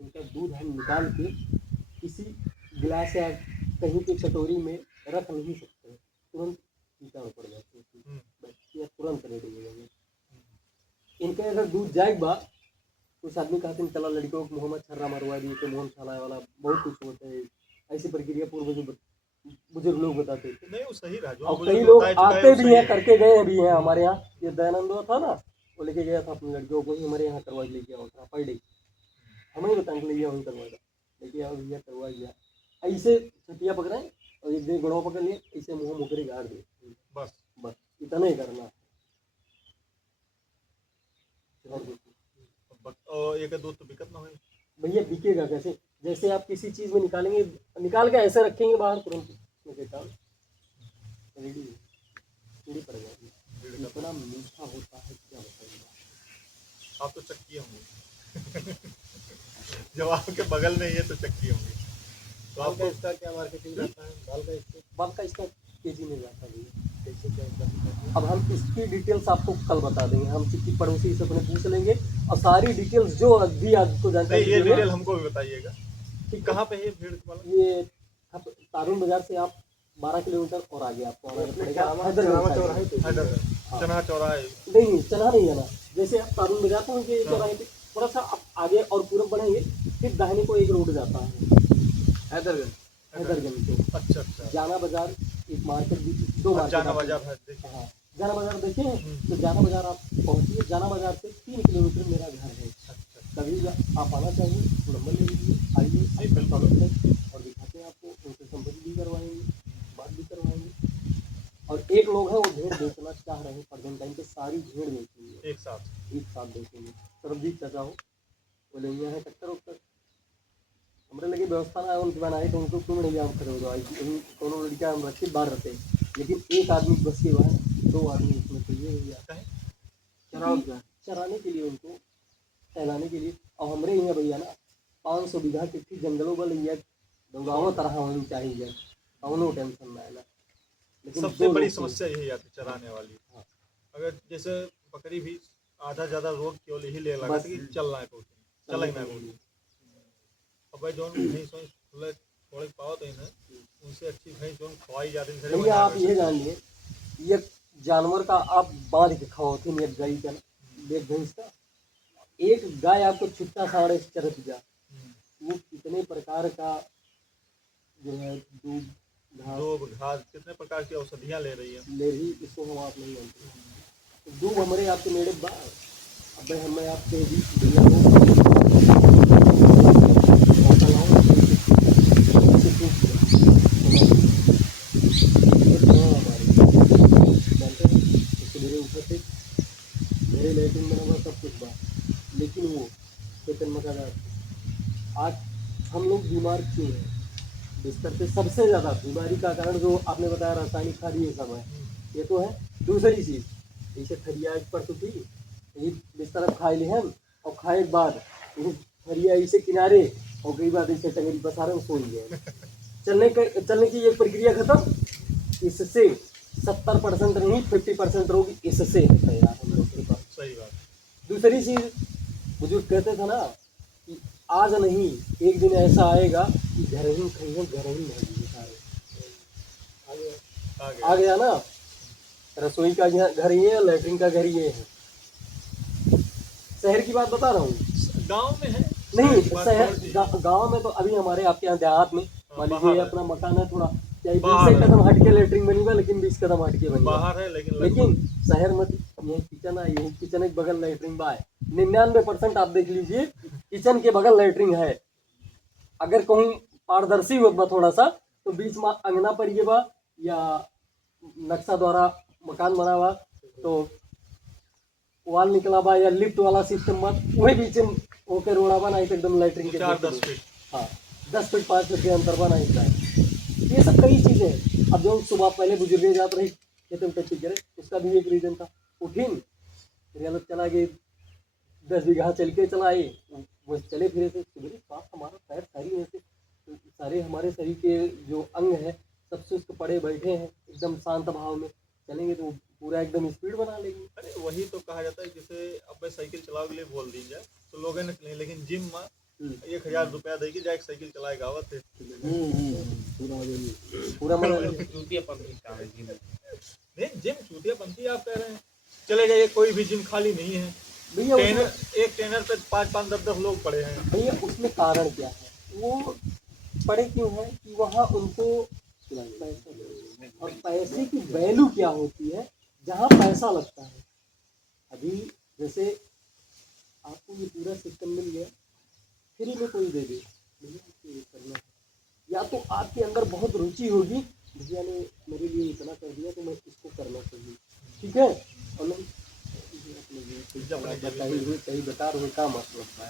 इनका दूध हम निकाल के किसी गिलास या कहीं पे कटोरी में रख नहीं सकते, तुरंत कीटाणु पड़ जाते हैं, बच्चे तुरंत रेडी हो जाएंगे। इनका अगर दूध जाएगा बा, कुछ आदमी कहते हैं चला लड़कियों को मुँह में छर्रा मरवा दिए तो मुँह छाला वाला बहुत कुछ होता है, ऐसी प्रक्रिया पूर्व बुजुर्ग लोग बताते थे। नहीं वो सही रहा जो और बुजुर्ग कई लोग बताए चुका है, आते वो भी सही हैं, है। करके गए भी हैं हमारे यहाँ। ये दयानंद था ना, वो लेके गया था अपनी लड़कियों को ही हमारे यहाँ करवा लेके आओ था पर डे, हमें ही बताने के लिए वहीं करवाया लेके आओ भैया करवा गया। ऐसे छटिया पकड़ाए और एक दिन गुड़ाव पकड़ लिए, ऐसे मुँह मुकरी गाड़ दे, बस बस इतना ही करना। और एक दूध तो दिक्कत ना हो। भैया बिकेगा कैसे, जैसे आप किसी चीज़ में निकालेंगे, निकाल के ऐसे रखेंगे बाहर तुरंत उसमें कीटाणु रेडी कीड़ी पड़ जाएगी। भीड़ का इतना मीठा होता है क्या बताइए। आप तो चक्की होंगे जब आपके बगल में ही है तो चक्की होंगी। तो दाल का आपको इसका क्या मार्केटिंग रहता है? दाल का इसके बाल का इसका केजी में जाता है। कैसे क्या करते हैं? अब हम इसकी डिटेल्स आपको कल बता देंगे। हम किसी पड़ोसी से अपने पूछ लेंगे और सारी डिटेल्स जो भी आपको नहीं, जानकारी ये देंगे। डिटेल हमको भी बताइएगा कि कहाँ पे है ये भीड़ वाला। ये आप तारून बाजार से आप 12 किलोमीटर और आगे आपको आना पड़ेगा। हैदरगंज चौराहे साइड। पे हैदरगंज चना चौराहे। नहीं चना नहीं आना। जैसे आप तारून बाजार पहुंचे चौराहे पे थोड़ा सा आप आगे और पूरब बढ़ेंगे, फिर दाहिने को एक रोड जाता है हैदरगंज हैदरगंज को। अच्छा अच्छा। जाना बाजार एक मार्केट भी, दो मार्केट जाना आते हैं। बाजार है, देखिए। हाँ जाना बाजार देखे हैं तो जाना बाजार आप पहुंचिए। जाना बाजार से 3 किलोमीटर मेरा घर है। अच्छा कभी भी आप आना चाहिए तो नंबर ले लीजिए, आइए नहीं, बिल्कुल। और दिखाते हैं आपको। उनसे संपर्क भी करवाएंगे, बात भी करवाएंगे। और एक लोग हैं वो भेड़ बेचना चाह रहे हैं, प्रेजेंट टाइम पे सारी भेड़ बेचेंगे एक साथ। बेचेंगे। सरबजीत चाचा हो बोले यहाँ है ट्रैक्टर उक्टर हमारे लगे व्यवस्था ना है उनके बनाए तो उनको क्यों नहीं आप खड़े हो जाओ। कोनो लड़का हम रखे बाहर रहते, लेकिन एक आदमी बस के बाहर, 2 आदमी उसमें चाहिए भैया चराव क्या चराने के लिए, उनको टहलाने के लिए। और हमारे यहाँ भैया ना 500 बीघा चिट्ठी जंगलों वाले ये गाँव तरह होनी चाहिए, कौनो टेंशन ना है ना। लेकिन सबसे दो बड़ी लोग चाहिए। समस्या यही आती है चराने वाली। हाँ। अगर जैसे बकरी भी आधा ज्यादा रोड केवल यही ले लगा बस। कि चलना है कोई चलेंगे ना कोई। अब भाई जोन भैंस वैंस खुले थोड़े पावत है ना, उनसे अच्छी भैंस जोन खवाई जाती है घरे भैया आप बना ये जान लिए, ये जानवर का आप बांध के खाओ एक गाय का, एक भैंस का। एक गाय आपको छुट्टा साढ़े चरत जा, वो कितने प्रकार का जो है दूध घास दूब घास कितने प्रकार की औषधियाँ ले रही है। ले रही, इसको हम आप नहीं जानते। तो दूध हमारे आपके मेरे बा अब भाई हमें आपके भी भैया मेरे ऊपर से मेरे लेटरिन बना हुआ सब कुछ बा, लेकिन वो चेतन मकादार आज हम लोग बीमार क्यों हैं? बिस्तर पे सबसे ज़्यादा बीमारी का कारण जो आपने बताया रासायनिक खाद ये सब है, ये तो है। दूसरी चीज़ जैसे थरिया पर तो थी ये बिस्तर अब खाए ले हम, और खाए के बाद थरिया इसे किनारे और कई बार इसे टंगरी पसारे में सो गए। चलने की एक प्रक्रिया खत्म। इससे 70% नहीं 50% रोग इससे होता है यार हम लोग के पास। सही बात। दूसरी चीज बुजुर्ग कहते थे ना कि आज नहीं एक दिन ऐसा आएगा कि घर ही खाइए घर ही नहीं सारे आगे आ गया ना। रसोई का घर ये है, लैट्रिन का घर ये है। शहर की बात बता रहा हूँ। गांव में है नहीं बात शहर और थी। गांव में तो अभी हमारे आपके यहाँ देहात में मान बाहर लीजिए है। अपना मकान है थोड़ा क्या 20 बाहर है। कदम हट के लेटरिन बनी हुआ, लेकिन 20 कदम हट के बनी हुआ। बाहर है लेकिन लेकिन शहर में यही किचन है, यही किचन के बगल लेटरिन बा है। 99% आप देख लीजिए किचन के बगल लेटरिन है। अगर कहीं पारदर्शी हो थोड़ा सा तो बीच में अंगना पर ये बा या नक्शा द्वारा मकान बना हुआ तो वाल निकला बा या लिफ्ट वाला सिस्टम बा वही बीच में ओके रोड़ा बना एकदम लेटरिन के 4-10 फीट। हाँ 10 फीट 5 फीट के अंतर बना है। ये सब कई चीजें हैं। अब जो सुबह पहले बुजुर्ग जात रही खेतों में टिक गए, उसका भी एक रीजन था। उठिन फिर हालत चला गए 10 बीघा चल के चला आए, वो चले फिरे थे सुबह पास हमारा पैर सारी ऐसे सारे हमारे शरीर के जो अंग है सब सुस्त पड़े बैठे हैं एकदम शांत भाव में। चलेंगे तो पूरा एकदम स्पीड बना लेंगे। अरे वही तो कहा जाता है जैसे अब मैं साइकिल चलाओ के लिए बोल दी जाए तो लोग निकले, लेकिन जिम में 1000 रुपया देगी जाके साइकिल चलाएगा आवत है। पूरा मना नहीं जिम चूतियापंथी आप कह रहे हैं। चले जाइए कोई भी जिम खाली नहीं है। भैया ट्रेनर एक ट्रेनर पे 5-5 10-10 लोग पड़े हैं। भैया उसमें कारण क्या है? वो पड़े क्यों है कि वहाँ उनको और पैसे की वैल्यू क्या होती है जहाँ पैसा लगता है। अभी जैसे आपको ये पूरा सिस्टम मिल गया फ्री में कोई दे दे भैया आपको ये करना है, या तो आपके अंदर बहुत रुचि होगी भैया ने मेरे लिए इतना कर दिया तो मैं इसको करना चाहिए, ठीक है। और नहीं बताइए हुए कहीं बेकार हुए का मतलब है।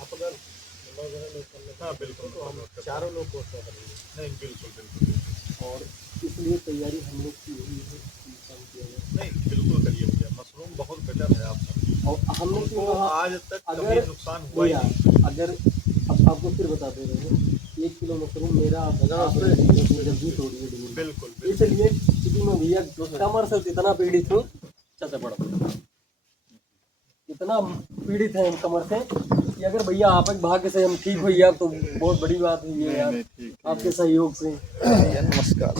आप अगर नंबर वगैरह लोग कर लेते हाँ बिल्कुल तो हम चारों लोग कोर्स करेंगे। नहीं बिल्कुल बिल्कुल और इसलिए तैयारी हम लोग की हुई है कि काम किया जाए। नहीं बिल्कुल करिए भैया, मशरूम बहुत बेटर है आपका। और हमने हमको क्यों कहा आज तक कभी अगर नुकसान हुआ ही भैया नहीं। अगर अब आपको फिर बता दे रहे हैं 1 किलो मशरूम मेरा आप जल्दी तोड़िए ढूंढ। बिल्कुल बिल्कुल। इसलिए क्योंकि मैं भैया कमर से इतना पीड़ित हूँ, चाचा पड़ा इतना पीड़ित है हम कमर से कि अगर भैया आप एक भाग्य से हम ठीक हुई आप तो बहुत बड़ी बात हुई है यार, नहीं, ठीक आपके सहयोग से। नमस्कार।